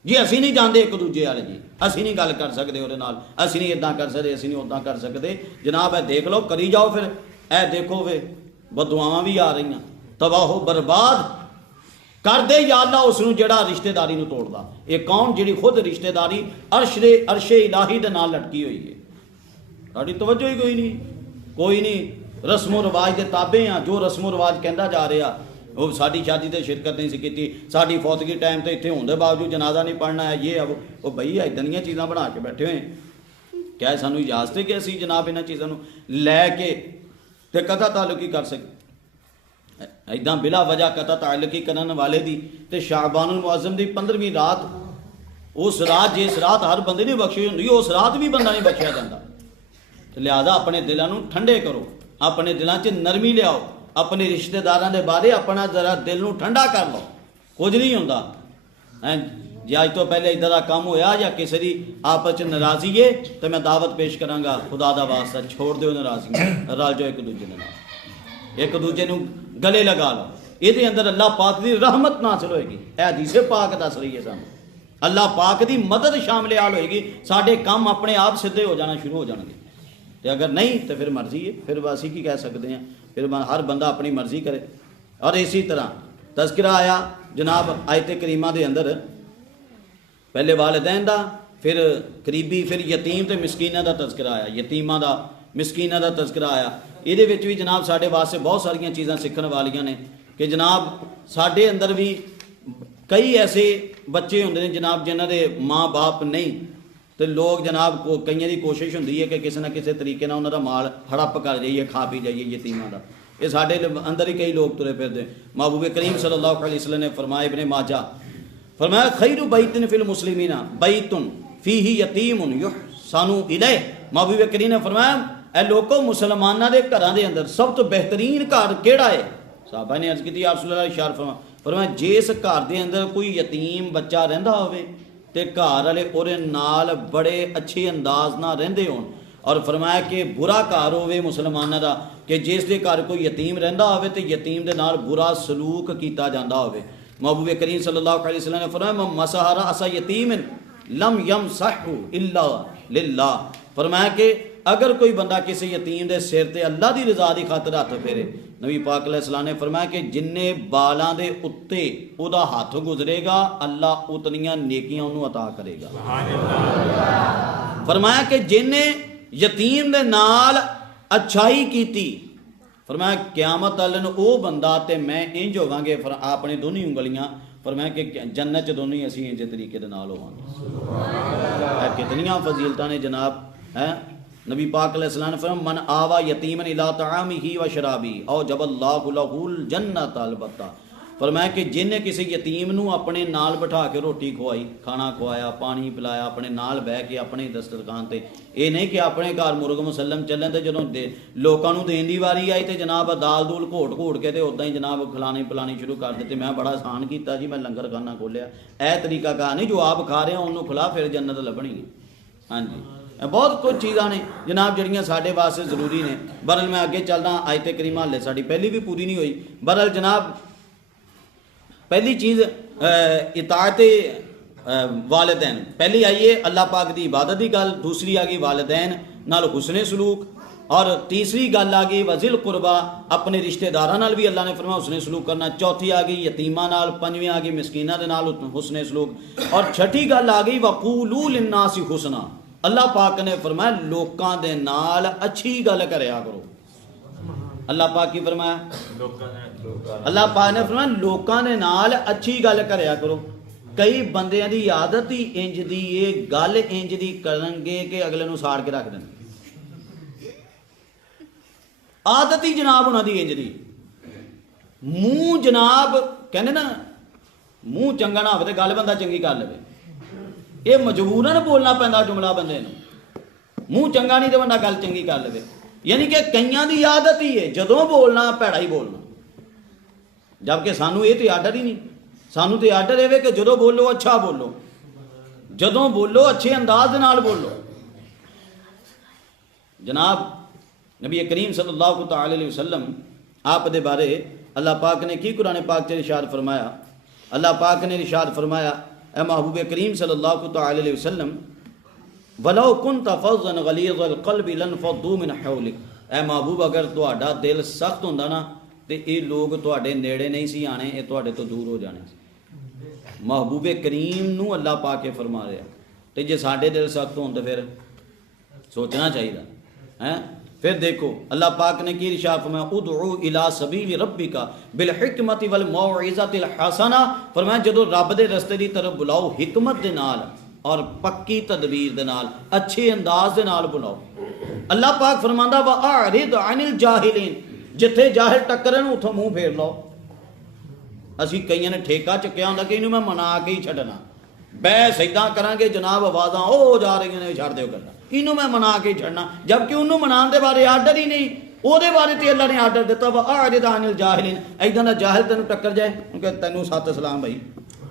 जी असी नहीं जाते एक दूजे वाले जी, असी नहीं गल कर सकते उहदे नाल, असी नहीं इदां कर सकते, असी नहीं उदां कर सकते। जनाब है देख लो करी जाओ, फिर ए देखो वे बदुआवां भी आ रही, तबाहो बर्बाद कर दे या अल्लाह उसनूं जेड़ा रिश्तेदारी नूं तोड़दा। ये कौन जिहड़ी खुद रिश्तेदारी अर्शे इलाही दे नाल लटकी हुई है। साडी तवज्जो ही कोई नहीं, रस्मो रिवाज के ताबे हाँ, जो रस्मो रिवाज कहता जा रहा, वो साड़ी शादी से शिरकत नहीं सी की, साड़ी फौतगी टाइम तो इतने होने बावजूद जनाजा नहीं पढ़ना है, ये अब वो भई इदां चीज़ां बना के बैठे हुए, क्या सानू इजाजत है कि असी जनाब इन्होंने चीज़ों लैके तो कथा ताल्लुकी कर सके। इदां बिला वजह कथा ताल्लुकी करने वाले दी ते शाबानुल मुअज़्ज़म दी 15वीं रात, उस रात जिस रात हर बंदे नहीं बख्शी होंदी, उस रात भी बंदा नहीं बख्शिया जाता। लिहाजा अपने दिलों को ठंडे करो, अपने दिलों च नरमी लियाओ, अपने रिश्तेदारों के बारे अपना जरा दिल को ठंडा कर लो, कुछ नहीं होता है। जे अज तो पहले इदा का काम होया या किसी की आपस नाराज़गी है तो मैं दावत पेश कराँगा, खुदा दा वास्ता छोड़ दो नाराज़गी, रल जाओ एक दूजे नाल, एक दूजे को गले लगा लो, ये अंदर अल्लाह पाक की रहमत नासिल होएगी। यह हदीस पाक दस रही है सानू, अल्लाह पाक की मदद शामिल हाल होएगी, साडे काम अपने आप सीधे हो जाना शुरू हो जाएंगे। तो अगर नहीं तो फिर मर्जी है, फिर असी की कह सकते हैं, फिर हर बंदा अपनी मर्जी करे। और इसी तरह तज़किरा आया जनाब आयत करीमा के अंदर, पहले वालिदैन का, फिर करीबी, फिर यतीम तो मिसकीना का तज़किरा आया, यतीमां का मिसकीना का तज़किरा आया। ये भी जनाब साढ़े वास्ते बहुत सारिया चीज़ां सीखने वालियां ने कि जनाब साढ़े अंदर भी कई ऐसे बच्चे होंगे ने जनाब जिन्हों के माँ बाप नहीं, तो लोग जनाब को कई की कोशिश होंगी है कि किसी न किसी तरीके नाल उन्होंने माल हड़प कर जाइए, खा पी जाइए यतीमां का। ये साढ़े अंदर ही कई लोग तुरे फिरदे। महबूब करीम सल्लल्लाहु अलैहि वसल्लम ने फरमाया, इब्ने माजा फरमाया, खैरु बैतिन फिल मुस्लिमीना बैतुन फीही यतीमुन युहसनु इलैह। महबूब करीम ने फरमाया, ए लोगों मुसलमानों के घरों के अंदर सब तो बेहतरीन घर केड़ा है? साहबा ने अर्ज की, या रसूल अल्लाह, इरशाद फरमाया, जिस घर के अंदर कोई यतीम बच्चा रहिंदा होवे ते घर वाले उहदे नाल बड़े अच्छे अंदाज नाल रहिंदे होण। और फरमाया कि बुरा घर होवे मुसलमानों का कि जिस दे घर कोई यतीम रहिंदा होवे ते यतीम दे नाल बुरा सलूक कीता जांदा होवे। महबूब करीम सल्लल्लाहु अलैहि वसल्लम ने फरमाया, मसह रअसा यतीमिन लम यमसहु इल्ला लिल्लाह। फरमाया कि अगर कोई बंदा किसी यतीम के सिर ते अल्लाह की रजा की खातर हथ फेरे, नबी पाक अलैहिस्सलाम ने फरमाया कि जिन्ने बालां दे उत्ते उहदा हथ गुजरेगा अल्लाह उतनियां नेकियां उन्होंने अता करेगा। फरमाया कि जिन्ने यतीम दे नाल अच्छाई कीती, फरमाया क़यामत वाले दिन वो बंदा ते मैं इंज होवांगे अपनी दोनों उंगलियां, फरमाया कि जन्नत च दोनों ही असीं इंज तरीके दे नाल होवांगे। कितनियां फजीलतां ने जनाब है। नबी पाक अलैहिस्सलाम ने फरमाया, मन आवा यतीमन इला तआमिही व शराबी औ जबल्लाहु लहुल जन्नत अलबत्ता। फरमाया कि जिन्हें किसी यतीम नूं अपने नाल बिठा के रोटी खवाई, खाना खवाया, पानी पिलाया, अपने नाल बह के अपने दस्तरखान ते, ये नहीं कि अपने घर मुर्ग मुसलम चलन तो जो लोगों को देने की वारी आई तो जनाब दाल दूल घोट घोट के तो उदा ही जनाब खिलानी पिलानी शुरू कर दी। मैं बड़ा आसान किया जी, मैं लंगर खाना खोलिया। यह तरीका कहा नहीं, जो आप खा रहे हो उन्होंने खिला फिर जन्नत लभनी है। हाँ जी, बहुत कुछ चीज़ां ने जनाब जिहड़ियां साडे वास्ते ज़रूरी ने। बहरहाल मैं अगे चलदा, आयत करीमा हाले साडी पहली भी पूरी नहीं हुई। बहरहाल जनाब पहली चीज़ इताअत वालिदैन, पहली आई है अल्लाह पाक की इबादत की गल, दूसरी आ गई वालिदैन नाल हुस्ने सलूक, और तीसरी गल आ गई वज़िल कुरबा, अपने रिश्तेदारां नाल भी अल्लाह ने फरमाया हुस्ने सलूक करना। चौथी आ गई यतीमां नाल, पंजवीं आ गई मिसकीनां दे नाल हुस्ने सलूक, और छठी गल आ गई वक़ूलू लिन्नासी हुस्ना। अल्लाह पाक ने फरमाया लोकां दे नाल अच्छी गल करया करो। अल्लाह पाक की फरमाया, अल्लाह पाक ने फरमाया लोकां दे नाल अच्छी गल करया करो। कई बंदियां दी आदत ही इंज दी ये गल इंज दी करनगे कि अगले नूं साड़ के रख देण, आदत ही जनाब उन्हां दी इंज दी। मूँह जनाब कहने ना मूँह चंगा ना होवे ते गल बंदा चंगी कर लवे, ये मजबूरन बोलना पैंदा जुमला बंदे नूं। मूँह चंगा नहीं तो बंदा गल चंगी कर लवे, यानी कि कईयां दी आदत ही है जदों बोलना भैड़ा ही बोलना, जबकि सानू ये तो आर्डर ही नहीं। सानू तो आर्डर है कि जदों बोलो अच्छा बोलो, जदों बोलो अच्छे अंदाज दे नाल बोलो। जनाब नबी करीम सल्लल्लाहु अलैहि वसल्लम आप दे बारे अल्लाह पाक ने की कुरान पाक च इरशाद फरमाया। अल्लाह पाक ने इरशाद फरमाया ए महबूब करीम सल्लल्लाहु अलैहि वसल्लम वलौ कुन्त फज़्ज़न गलीज़ल क़ल्बि लनफ़द्दू मिन हौलिक, ए महबूब अगर तुहाडा दिल सख्त हुंदा ना तो ये लोग तुहाडे नेड़े नहीं सी आने, ये तुहाडे तो दूर हो जाने। महबूब करीम नूं अल्लाह पाक के फरमा रहा, तो जे साडे दिल सख्त होण तो फिर सोचना चाहिए हैं। फिर देखो अल्लाह पाक ने की इरशाद फरमाया उदउ इला सबील रब्बिका बिल हिकमति वल मौइज़तिल हसना, फरमाया जदों रब दे रस्ते दी तरफ बुलाओ हिकमत दे नाल और पक्की तदबीर दे नाल, अच्छे अंदाज दे नाल बुलाओ। अल्लाह पाक फरमांदा व अरिद अनिल जाहिलीन, जिथे जाहिल टक्करन उथों मुंह फेर लो। असी कईयां ने ठेका चुक्या हुंदा कि इनू मैं मना के ही छड्डना, बहस इदां करांगे जनाब आवाज़ां ओ जा रही ने छड्ड दिओ गल्लां, इनू मैं मना के ही छड्डना, जबकि उन्होंने मनाने के बारे आर्डर ही नहीं। ਉਹਦੇ बारे तो अल्लाह ने आर्डर दिता वा आरिद अनिल जाहिलीन, इदां दा जाहिल तेनू टक्कर जाए क्योंकि तेनू सत सलाम भाई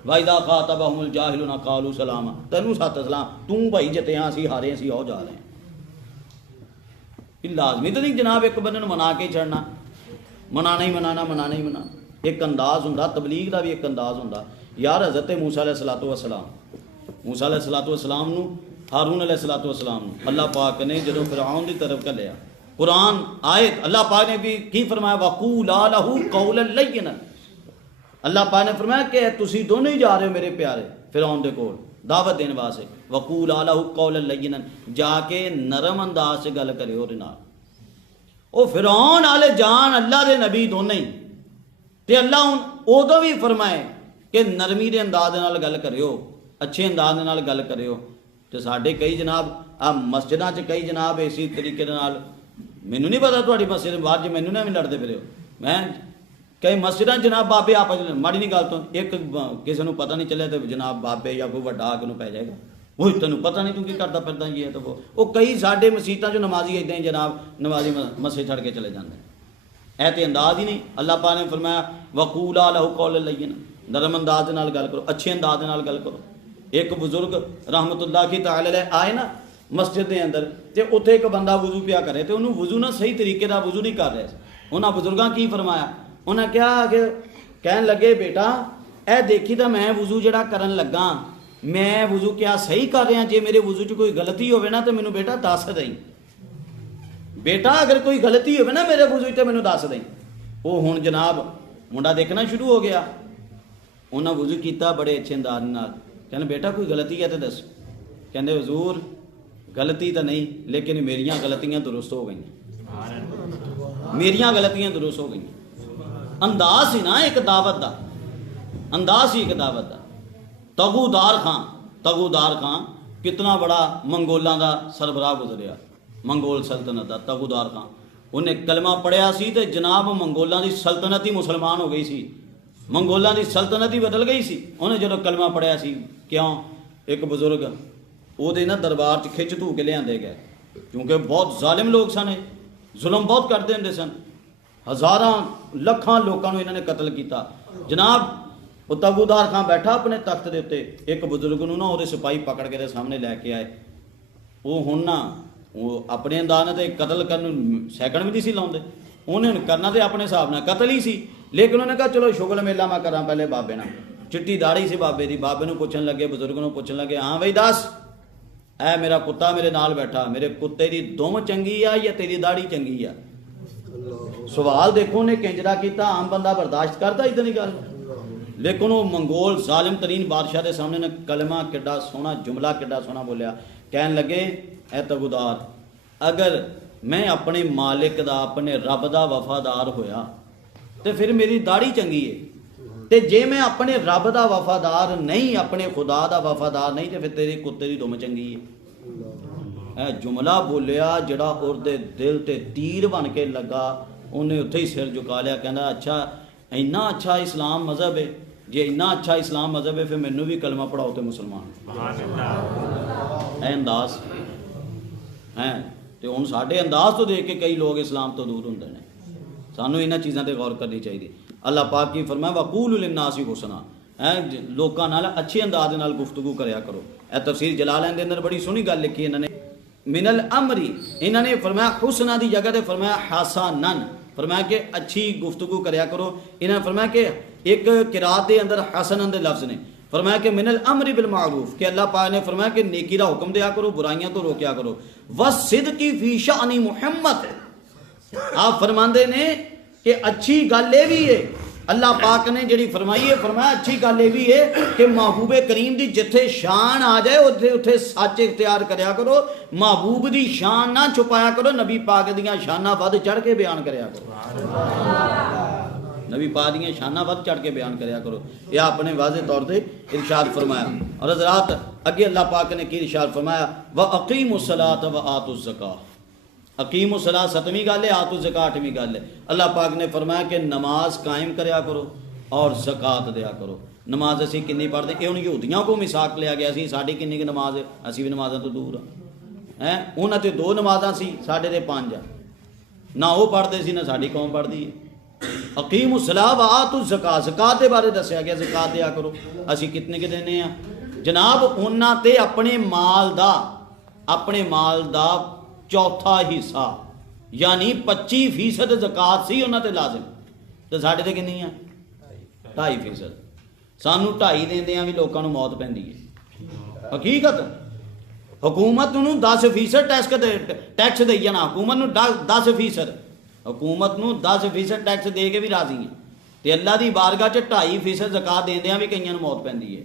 वाइदा खातबहुमुल जाहिलूना कालू सलामा, तेनू सत सलाम, तू भाई जितया असीं हारे असीं आओ जा रहे हैं। लाजमी तो नहीं जनाब एक बंदे नूं मना के ही छड़ना, मनाना ही मनाना, मनाना ही मनाना। एक अंदाज हुंदा, तबलीग का भी एक अंदाज हुंदा। यार हज़रत मूसा अलैहिस्सलातु वस्सलाम, मूसा अलैहिस्सलातु वस्सलाम नूं हारून अलैहिस्सलातु वस्सलाम नूं अल्लाह पाक ने जदों फिरऔन की तरफ घल्लिया, कुरान आयत अल्लाह पाक ने भी की फरमाया वक़ूला लहू कौलन लय्यिना, अल्लाह पाक ने फरमाया कि तुसी दोनों ही जा रहे हो मेरे प्यारे फिरऔन दे कोल दावत देने वास्ते, वक़ूला लहू कौलन लय्यिना, जाके नरम अंदाज से गल करियो ओहदे नाल। ओ फिरऔन आले जान अल्लाह दे नबी दोनों ही, ते अल्लाह उदों भी फरमाए कि नरमी के अंदाज दे नाल गल करियो, अच्छे अंदाज दे नाल गल करियो। तो साडे कई जनाब आ मस्जिदां च कई जनाब इसी तरीके दे नाल, मैनू नहीं पता तुहाडी मस्जिद बाहर च मैनू ना भी लड़ते फिर मैं कई मस्जिदां जनाब बाबे आपस माड़ी नहीं गल तो एक किसी को पता नहीं चलिया तो जनाब बाबे या कोई वड्डा आके पै जाएगा, वो तेनों पता नहीं तू की करता फिरदा ये तो वो कई साडे मसीतां च नमाजी इदां ही जनाब नमाजी मस्से छड़ के चले जाते, ऐ ते अंदाज ही नहीं। अल्लाह पाक ने फरमाया वक़ूला लहू कौलन लय्यिना, नरम अंदाज नाल गल करो, अच्छे अंदाज नाल गल करो। एक बुजुर्ग रहमतुल्लाह तआला अलैह आए ना मस्जिद के अंदर, तो उत्थे एक बंदा वजू पिया करे, तो उन्होंने वजू ना सही तरीके का वजू नहीं कर रहे। उन्होंने बुजुर्गों की फरमाया, उन्हें क्या कि कहन लगे बेटा ए देखी तो मैं वजू जड़ा करन लगा, मैं वजू क्या सही कर रहा, जे मेरे वजू च कोई गलती होवे ना तो मैनू बेटा दस दई, बेटा अगर कोई गलती होवे ना मेरे वजू तो मैनू दस दई। वो हुण जनाब मुंडा देखना शुरू हो गया, उन्हें वजू किया बड़े अच्छे अंदाज नाल, कहने बेटा कोई गलती है तो दस, कहते हजूर गलती तो नहीं लेकिन मेरियां गलतियां दुरुस्त हो गई, मेरियां गलतियां दुरुस्त हो गई। अंदाज ही ना एक दावत का, अंदाज ही एक दावत का। तगूदार खां, तगूदार खां कितना बड़ा मंगोलों का सरबराह गुजरिया, मंगोल सल्तनत का तगूदार खां, उन्हें कलमा पढ़िया सी तो जनाब मंगोलों की सल्तनत ही मुसलमान हो गई सी, मंगोलों की सल्तनत ही बदल गई सी। उन्हें जो कलमा पढ़िया सी, क्यों एक बुजुर्ग ਉਹਦੇ ना दरबार च खिच धू के लियाते गए, क्योंकि बहुत जालिम लोग सन, जुल्म बहुत करते होंगे सन, हज़ारां लखां लोगों को इन्होंने कतल किया। जनाब वो तगूदार खां बैठा अपने तख्त के उत्ते, एक बुजुर्ग नूं ना वो सिपाही पकड़ के सामने लैके आए, ਉਹ ਹੁਣ ਨਾ ਉਹ ਆਪਣੇ ਅੰਦਾਜ਼ ਨਾਲ ਤੇ ਕਤਲ ਕਰਨ ਨੂੰ ਸੈਕਿੰਡ ਵੀ ਨਹੀਂ ਸੀ ਲਾਉਂਦੇ। ਉਹਨੇ ਹੁਣ ਕਰਨਾ ਤੇ ਆਪਣੇ ਹਿਸਾਬ ਨਾਲ ਕਤਲ ਹੀ ਸੀ, ਲੇਕਿਨ ਉਹਨੇ ਕਿਹਾ ਚਲੋ ਸ਼ੁਗਲ ਮੇਲਾ ਮੈਂ ਕਰਾਂ ਪਹਿਲੇ ਬਾਬੇ ਨਾਲ। ਚਿੱਟੀ ਦਾੜੀ ਸੀ ਬਾਬੇ ਦੀ। ਬਾਬੇ ਨੂੰ ਪੁੱਛਣ ਲੱਗੇ, ਬਜ਼ੁਰਗ ਨੂੰ ਪੁੱਛਣ ਲੱਗੇ, ਹਾਂ ਬਈ ਦੱਸ, ਐ ਮੇਰਾ ਕੁੱਤਾ ਮੇਰੇ ਨਾਲ ਬੈਠਾ, ਮੇਰੇ ਕੁੱਤੇ ਦੀ ਦੁਮ ਚੰਗੀ ਆ ਜਾਂ ਤੇਰੀ ਦਾੜੀ ਚੰਗੀ ਆ? ਸਵਾਲ ਦੇਖੋ ਉਹਨੇ ਕਿੰਜਰਾ ਕੀਤਾ, ਆਮ ਬੰਦਾ ਬਰਦਾਸ਼ਤ ਕਰਦਾ ਇਦਾਂ ਦੀ ਗੱਲ? ਲੇਕਿਨ ਉਹ ਮੰਗੋਲ ਜ਼ਾਲਿਮ ਤਰੀਨ ਬਾਦਸ਼ਾਹ ਦੇ ਸਾਹਮਣੇ ਨੇ ਕਲਮਾ ਕਿੱਡਾ ਸੋਹਣਾ, ਜੁਮਲਾ ਕਿੱਡਾ ਸੋਹਣਾ ਬੋਲਿਆ। ਕਹਿਣ ਲੱਗੇ, ਐ ਤਗੁਦਾਰ, ਅਗਰ ਮੈਂ ਆਪਣੇ ਮਾਲਿਕ ਦਾ, ਆਪਣੇ ਰੱਬ ਦਾ ਵਫਾਦਾਰ ਹੋਇਆ ਤੇ ਫਿਰ ਮੇਰੀ ਦਾੜੀ ਚੰਗੀ ਹੈ, ਤੇ ਜੇ ਮੈਂ ਆਪਣੇ ਰੱਬ ਦਾ ਵਫਾਦਾਰ ਨਹੀਂ, ਆਪਣੇ ਖੁਦਾ ਦਾ ਵਫਾਦਾਰ ਨਹੀਂ, ਤੇ ਫਿਰ ਤੇਰੇ ਕੁੱਤੇ ਦੀ ਦੁਮ ਚੰਗੀ ਹੈ। ਇਹ ਜੁਮਲਾ ਬੋਲਿਆ ਜਿਹੜਾ ਉਹਦੇ ਦਿਲ ਤੇ ਤੀਰ ਬਣ ਕੇ ਲੱਗਾ। ਉਹਨੇ ਉੱਥੇ ਹੀ ਸਿਰ ਝੁਕਾ ਲਿਆ, ਕਹਿੰਦਾ ਅੱਛਾ ਇੰਨਾ ਅੱਛਾ ਇਸਲਾਮ ਮਜ਼ਹਬ ਹੈ, ਜੇ ਇੰਨਾ ਅੱਛਾ ਇਸਲਾਮ ਮਜ਼ਹਬ ਹੈ ਫਿਰ ਮੈਨੂੰ ਵੀ ਕਲਮਾ ਪੜਾਓ ਤੇ ਮੁਸਲਮਾਨ। ਇਹ ਅੰਦਾਜ਼ ਹੈ। ਤੇ ਹੁਣ ਸਾਡੇ ਅੰਦਾਜ਼ ਤੋਂ ਦੇਖ ਕੇ ਕਈ ਲੋਕ ਇਸਲਾਮ ਤੋਂ ਦੂਰ ਹੁੰਦੇ ਨੇ। ਸਾਨੂੰ ਇਹਨਾਂ ਚੀਜ਼ਾਂ ਤੇ ਗੌਰ ਕਰਨੀ ਚਾਹੀਦੀ। ਅੱਲਾਹ ਪਾਕ ਕੀ ਫਰਮਾਇਆ, ਵਕੂਲੁ ਲਿन्नासि ਹੁਸਨਾ, ਲੋਕਾਂ ਨਾਲ ਅੱਛੇ ਅੰਦਾਜ਼ ਦੇ ਨਾਲ ਗੁਫ਼ਤਗੂ ਕਰਿਆ ਕਰੋ। ਇਹ ਤਫਸੀਰ ਜਲਾਲੈਨ ਦੇ ਅੰਦਰ ਬੜੀ ਸੋਹਣੀ ਗੱਲ ਲਿਖੀ ਇਹਨਾਂ ਨੇ, ਮਿਨਲ ਅਮਰੀ, ਇਹਨਾਂ ਨੇ ਫਰਮਾਇਆ ਹੁਸਨਾ ਦੀ ਜਗ੍ਹਾ ਤੇ ਫਰਮਾਇਆ ਹਸਨਨ, फरमाया कि अच्छी गुफ्तगू करया करो। इन्होंने फरमाया कि एक किरात के अंदर हसनन दे लफ्ज़ ने, फरमाया कि मिनल अमरी बिल मारूफ, कि अल्लाह पाक ने फरमाया कि नेकी का हुक्म दिया करो, बुराइयां तो रोकया करो। वसिदकी फी शानी मुहम्मद, आप फरमाते ने कि अच्छी गल ये भी है, अल्लाह पाक ने जी फरमाई है, फरमाया अच्छी गल ये भी है कि महबूबे करीम की जिथे शान आ जाए उत्थे उत्थे सच इख्तियार करया करो। महबूब की शान ना छुपाया करो, नबी पाक दियां शाना वध चढ़ के बयान करया करो। नबी पाक दियां शाना वध चढ़ के बयान करया करो। यह अपने वाज़े तौर पर इरशाद फरमाया। और हज़रात अगे अल्लाह पाक ने की इरशाद फरमाया, व अक़ीमुस्सलात व आतुज़्ज़कात। अकीमुस्सलात 7वीं गल है, आतुज़्ज़कात 8वीं गल है। अल्लाह पाक ने फरमाया कि नमाज कायम करया करो और ज़कात दिया करो। नमाज असी किन्नी पढ़ते, ये उन यहूदियों को मिसाक लिया गया सी, साड़ी किन्नी की नमाज है, असी भी नमाज़ों तो दूर हैं। उन्होंने तो 2 नमाज़ां सी, साढ़े ते 5 आ, ना वो पढ़ते सी ना साड़ी कौम पढ़ती है। अकीमुस्सलात व आतुज़्ज़कात, ज़कात के बारे दस्या गया, ज़कात दिया करो। असी कितने के देने आ जनाब? उन्होंने ते अपने माल दा चौथा हिस्सा यानी 25% ज़कात सी उन्हां ते लाजिम, तो साढ़े ते कितनी है? 2.5%। सानू 2.5 देंदियां भी लोगों को मौत पैंदी है। हकीकत हुकूमत नूं 10% टैक्स दई जाना, हुकूमत नूं 10%, हुकूमत नूं 10% टैक्स दे के भी राजी है, तो अल्लाह की बारगाह च 2.5% ज़कात देंदियां भी कईयां नूं मौत पैंदी है।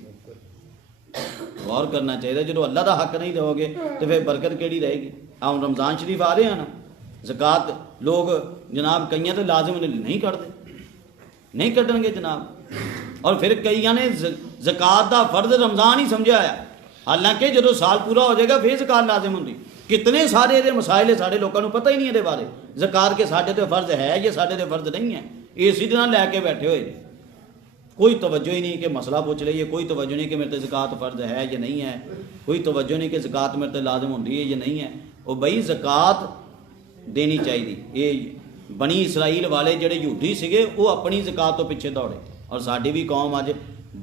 गौर करना चाहिए, जो अल्लाह का हक नहीं दोगे तो फिर बरकत केड़ी रहेगी? हम रमज़ान शरीफ आ रहे हैं ना, ज़कात लोग जनाब कई तो लाजिम नहीं करते, नहीं कटणगे जनाब। और फिर कई ने ज़कात का फर्ज रमज़ान ही समझा है, हालांकि जो साल पूरा हो जाएगा फिर ज़कात लाजिम होंगी। कितने सारे ये मसाइल साढ़े लोगों को पता ही नहीं ये बारे, ज़कात के साढ़े तो फर्ज है या साढ़े तो फर्ज नहीं है, इसी तरह लैके बैठे हुए। कोई तवज्जो ही नहीं कि मसला पूछ लीए, कोई तवज्जो नहीं कि मेरे ते ज़कात फ़र्ज है या नहीं है, कोई तवज्जो नहीं कि ज़कात मेरे ते लाजिम होती है या नहीं है। वो बई ज़कात देनी चाहिए। ये बनी इसराइल वाले जेडे यहूदी सीगे वो अपनी ज़कात तो पिछे दौड़े, और साडी भी कौम अज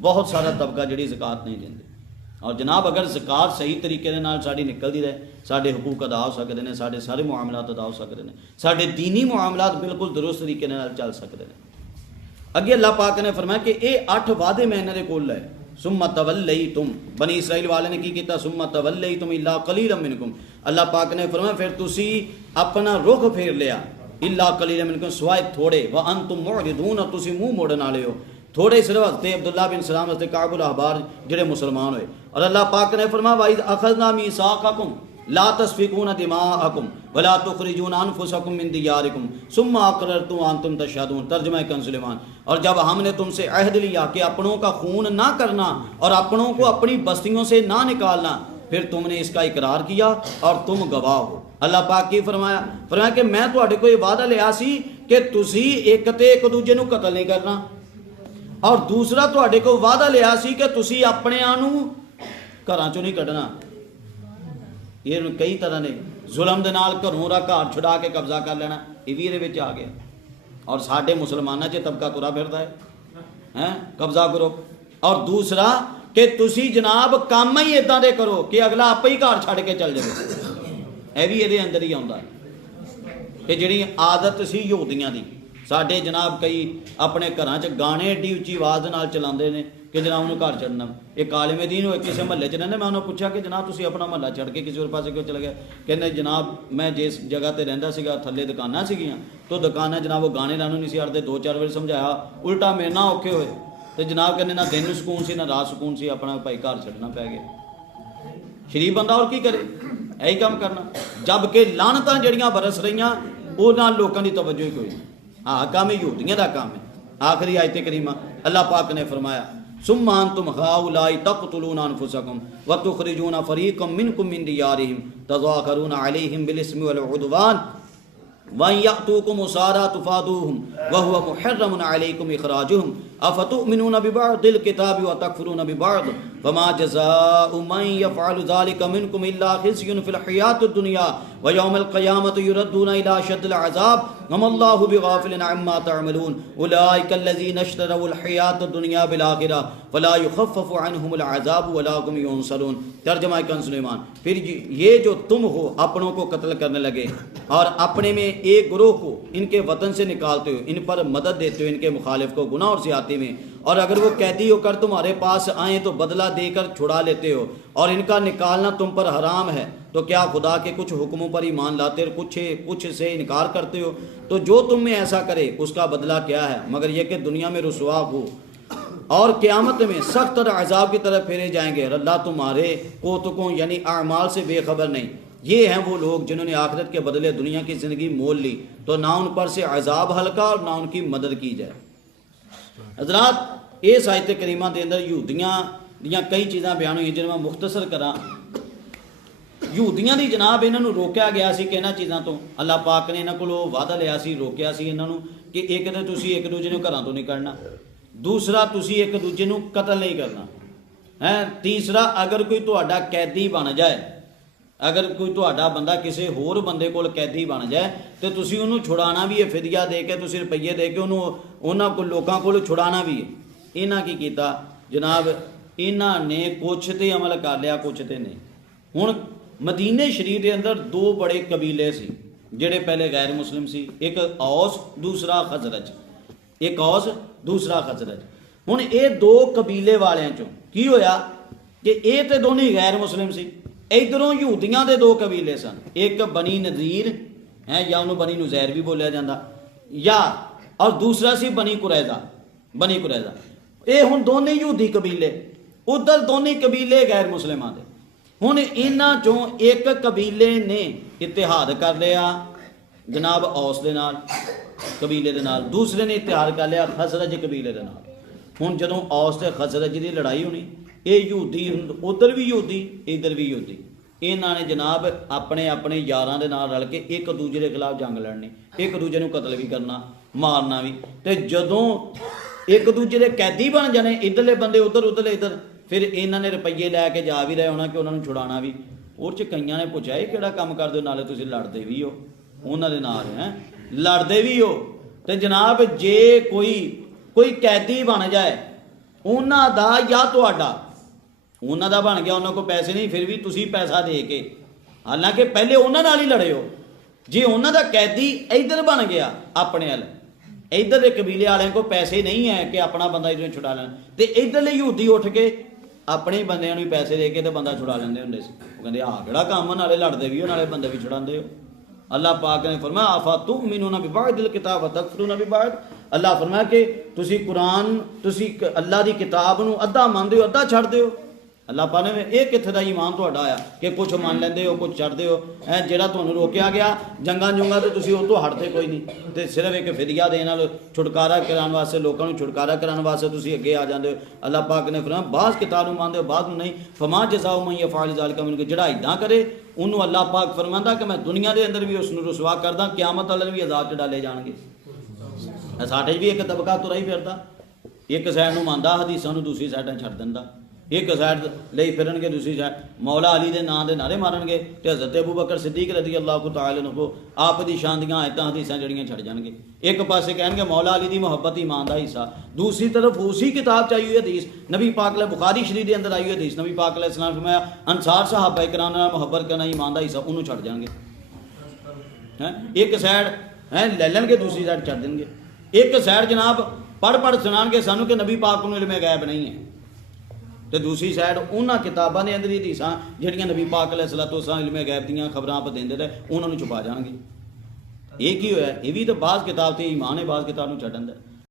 बहुत सारा तबका जी ज़कात नहीं देंगे। और जनाब अगर ज़कात सही तरीके दे नाल साडी निकलती रहे, साडे हुकूक अदा हो सकते हैं, साडे सारे मुआमलात अदा हो सकते हैं, साडे दीनी मुआमलात बिल्कुल दुरुस्त तरीके नाल चल सकते हैं। अगे अल्लाह पाक ने फरमाया कि ये 8 वादे मैं इन्हां दे कोल है। सुम्मा तवल्लैतुम, बनी इसराइल वाले ने की किया? सुम्मा तवल्लैतुम इल्ला कलीलन मिनकुम, अल्लाह पाक ने फरमाया फिर तुसी अपना रुख फेर लिया, इल्ला कलीलन मिनकुम, सिवाय थोड़े, व अंतुम मुअरिदून, तुसी मुंह मोड़न वाले हो। थोड़े सिर्फ हज़रत अब्दुल्लाह बिन सलाम हज़रत काबुल अहबार जेडे मुसलमान हुए। और अल्लाह पाक ने फरमाया वाइज़ अखज़ना मीसाक़कुम ला तस्फिकून दिमाअकुम वला तुखरिजून अनफुसकुम मिन दियारिकुम सुम्मा अक़ररतुम अंतुम तशहदून। तर्जुमा कंज़ सुलेमान, और जब हमने तुमसे अहद लिया कि अपनों का खून ना करना और अपनों को अपनी बस्तियों से ना निकालना, फिर तुमने इसका इकरार किया और तुम गवाह हो। अल्लाह पाक की फरमाया कि मैं तुहाडे कोल वादा लिया सी कि तुसी एक ते एक दूजे नूं कतल नहीं करना, और दूसरा तुहाडे कोल वादा लिया सी कि तुसी अपणिआं नूं घरां चों नहीं कढना। ये कई तरह ने जुल्म दे नाल घरों दा घर छुड़ा के कब्जा कर लेना, ये भी इहदे विच आ गया। और साडे मुसलमानां 'च तबका तुरा फिरदा है कब्जा करो। और दूसरा कि तुसी जनाब काम ही इदां दे करो कि अगला आपे ही घर छड़ के चल जाए। यह भी ये अंदर ही आता कि जिहड़ी आदत सी यहूदियां दी, साडे जनाब कई अपने घरां च गाने एड्डी उच्ची आवाज़ नाल चलाते हैं कि जनाब उन्होंने घर छड़ना। एक आलिम दीन होए किसी महल्ले च रहिंदे, मैं उन्होंने पूछा कि जनाब तुसीं अपना महल्ला छड़ के किसी होर पासे क्यों चले गए? कहते जनाब मैं जिस जगह पर रहिंदा सीगा थल्ले दुकानां सीगियां, तो दुकानां जनाब वो गाने लानों नहीं सी हटदे। 2-4 बार समझाया, उल्टा मेरे नाल औखे होए। तो जनाब कहने ना दिन सुकून सी ना रात सुकून सी, अपना भाई घर छड़ना पै गया। शरीफ बंदा और की करे, यही काम करना। जबकि लानतां जड़ियां बरस रहीआं उन्हां लोकां दी तवज्जो ही कोई नहीं। हाँ काम यहूदियां दा काम है। आखिरी आयत करीमा अल्लाह पाक ने फरमाया सुम्मा अंतुम हाउलाई तक़तुलूना अनफुसकुम व तुखरिजूना फरीक़म मिनकुम मिन दियारिहिम तज़ाकरूना अलैहिम बिल इस्मि वल उद्वान व यअतूकुम उसारा तुफादूहुम व हुवा मुहर्रमुन अलैकुम इखराजुहुम अफतुमिनूना बिबअदिल किताबि व तकफुरूना बिबअद फमा जज़ाउ मन यफ़अलु ज़ालिका मिनकुम इल्ला ख़िज़्युन फ़िल हयातिद दुनिया व यौमिल क़ियामति युरद्दूना इला अशद्दिल अज़ाब वमल्लाहु बिग़ाफ़िलिन अम्मा तअमलून उलाइका अल्लज़ीना इश्तरौल हयातद दुनिया बिल आखिरह फ़ला युख़फ़फ़ु अन्हुमुल अज़ाब वला हुम युनसरून। तर्जुमा कंज़ सुलेमान। फिर ये जो तुम हो अपनों को कत्ल करने लगे और अपने में एक ग्रोह को इनके वतन से निकालते हो, इन पर मदद देते हो इनके मुखालिफ को गुनाह और ज़्यादती में, और अगर वो कैदी होकर तुम्हारे पास आए तो बदला देकर छुड़ा लेते हो, और इनका निकालना तुम पर हराम है, तो क्या खुदा के कुछ हुक्मों पर ईमान लाते और कुछ से इनकार करते हो? तो जो तुम में ऐसा करे उसका बदला क्या है मगर यह कि दुनिया में रुसवा हो और क़यामत में सख्त अज़ाब की तरफ फेरे जाएंगे। और अल्लाह तुम्हारे कोतकों यानी अमाल से बेखबर नहीं। ये हैं वो लोग जिन्होंने आखिरत के बदले दुनिया की ज़िंदगी मोल ली, तो ना उन पर से अज़ाब हल्का और ना उनकी मदद की जाए। हज़रात इस आयत करीमा के अंदर यहूदियां दियां कई चीज़ां बयान हुई जिन्हें मैं मुख्तसर करा। यहूदियां दी जनाब इन्हों रोकया गया सी कि इन्हां चीज़ों तो अल्लाह पाक ने इन्हां कोलों वादा लिया सी, रोकया सी इन्हां नूं कि एक तो तुसीं एक दूजे नूं घरां तो नहीं कढना, दूसरा तुसीं एक दूजे नूं कतल नहीं करना है, तीसरा अगर कोई तुहाडा कैदी बन जाए, अगर कोई तुहाडा बंदा किसी होर बंदे कोल कैदी बन जाए तो तुसीं उहनूं छुड़ाना भी है, फिदिया दे के तुसीं रुपये दे के उहनूं उन्हां कोल लोकां कोल छुड़ाना भी है। इन्हां की कीता जनाब, इन्हां ने कुछ ते अमल कर लिया कुछ ते नहीं। हुण मदीने शरीफ के अंदर दो बड़े कबीले सी जिहड़े पहले गैर मुस्लिम सी, एक औस दूसरा खजरज, एक औस दूसरा खजरज। हुण ये दो कबीले वालियां चों की होया कि ये तो दोनों ही गैर मुस्लिम सी, इधरों यहूदियां दे दो कबीले सन, एक बनी नज़ीर है या उन्होंने बनी नुज़ैर भी बोलिया जाता, या और दूसरा सी बनी कुरैज़ा, बनी कुरैज़ा। ये हुण दोनों यहूदी कबीले, उधर दोनों कबीले गैर मुस्लिमां दे। हुण इन्हां चों एक कबीले ने इतिहाद कर लिया जनाब औस दे नाल कबीले दे नाल, दूसरे ने इतिहाद कर लिया खजरज कबीले दे नाल। हुण जदों औस ते खजरज की लड़ाई होनी, ये यहूदी उधर भी यहूदी इधर भी यहूदी, इन्हां ने जनाब अपने अपने यारां दे नाल रल के एक दूजे के खिलाफ जंग लड़नी, एक दूजे नूं कतल भी करना मारना भी। तो जदों एक दूजे के कैदी बन जाने इधरले बंदे उधर उधरले इधर, फिर इन्हां ने रुपये लैके जा भी रहे होना कि उन्होंने छुड़ाना भी। उस कईयां ने पूछा ये किहड़ा काम करदे हो, नाले तुसीं लड़दे भी हो उन्हां दे नाल हैं, लड़दे भी हो। तो जनाब जे कोई कैदी बन जाए उन्हां दा या तुहाडा, उन्हां दा बन गया, उन्हां को पैसे नहीं फिर भी तुसीं पैसा दे के, हालांकि पहले उन्हां नाल ही लड़े हो, जे उन्हां दा कैदी इधर बन गया अपने अल, इधर के कबीले वाले को पैसे नहीं है कि अपना बंदा इधर छुड़ा लेना, तो इधरले यहूदी उठ के अपने ही बंदे नूं पैसे दे के तो बंदा छुड़ा लेंदे हुंदे सी। कहंदे आ किहड़ा काम, नाले लड़दे भी हो नाले बंदे भी छुड़ांदे हो। अल्लाह पाक ने फरमाया अफतुमिनूना बिबअदिल किताब व तकफुरूना बिबअद। अल्लाह फरमाया कि तुसीं कुरान तुसीं अल्लाह की किताब नूं अद्धा मनदे हो अद्धा छड्डदे हो। अल्लाह पाक ने ये कित्थे दा ईमान तुहाडा आया कि कुछ मान लैंदे हो कुछ छड्डदे हो। है जिहड़ा तुहानूं रोकिया गया जंगां जुंगां ते तुसीं उह तों हटदे कोई नहीं, ते सिर्फ एक फिदिया देण नाल छुटकारा कराउण वास्ते लोकां नूं छुटकारा कराउण वास्ते तुसीं अगे आ जांदे हो। अल्लाह पाक ने फरमाया बाज़ किताब नूं मनदे हो बाज़ नूं नहीं, फमा जज़ाउ मन यफ़अल ज़ालिका मिनकुम, जिहड़ा इदां करे उन्होंने अल्लाह पाक फरमांदा कि मैं दुनिया के अंदर भी उसनूं रुसवा करदा, क़यामत वाले भी अज़ाब च डाले जाणगे। साडे भी एक तबका तुरा ही फिरदा, एक साइड नूं मनदा हदीसां नूं दूसरी साइडां छड्ड दिंदा, एक साइड ਲਈ ਫਿਰਨਗੇ, दूसरी साइड मौला अली के नाम के नारे मारनगे तो हज़रत अबू बकर सिद्दीक रज़ी अल्लाह तआला अन्हु आप दी शान दियां आयतां हदीसां जड़ियां छड़ जाणगे। एक पासे कहणगे मौला अली की मुहब्बत ईमान का हिस्सा, दूसरी तरफ उसी किताब च आई हुई हदीस नबी पाक बुखारी शरीफ के अंदर आई हुई हदीस नबी पाक अलैहिस्सलाम ने फरमाया अंसार सहाबा इकराम नाल मुहब्बत करना ईमान का हिस्सा, उन्होंने छड़ जाणगे। हैं एक साइड है ले लैणगे, दूसरी साइड छड़ देणगे। एक साइड जनाब पढ़ सुनाणगे सानू कि नबी पाक नूं इल्म गैब नहीं है, तो दूसरी साइड उन्होंने किताबों के अंदर हदीसां जिहड़ियां नबी पाक अलैहिस्सलातु वस्सलाम इल्मे गैब दीयां खबरां आप देंदे रहे उन्होंने छुपा जाणगे। ये की होया, ये भी तो बाज़ किताब ते ईमान है, बाज़ किताब नूं छड्डण दा।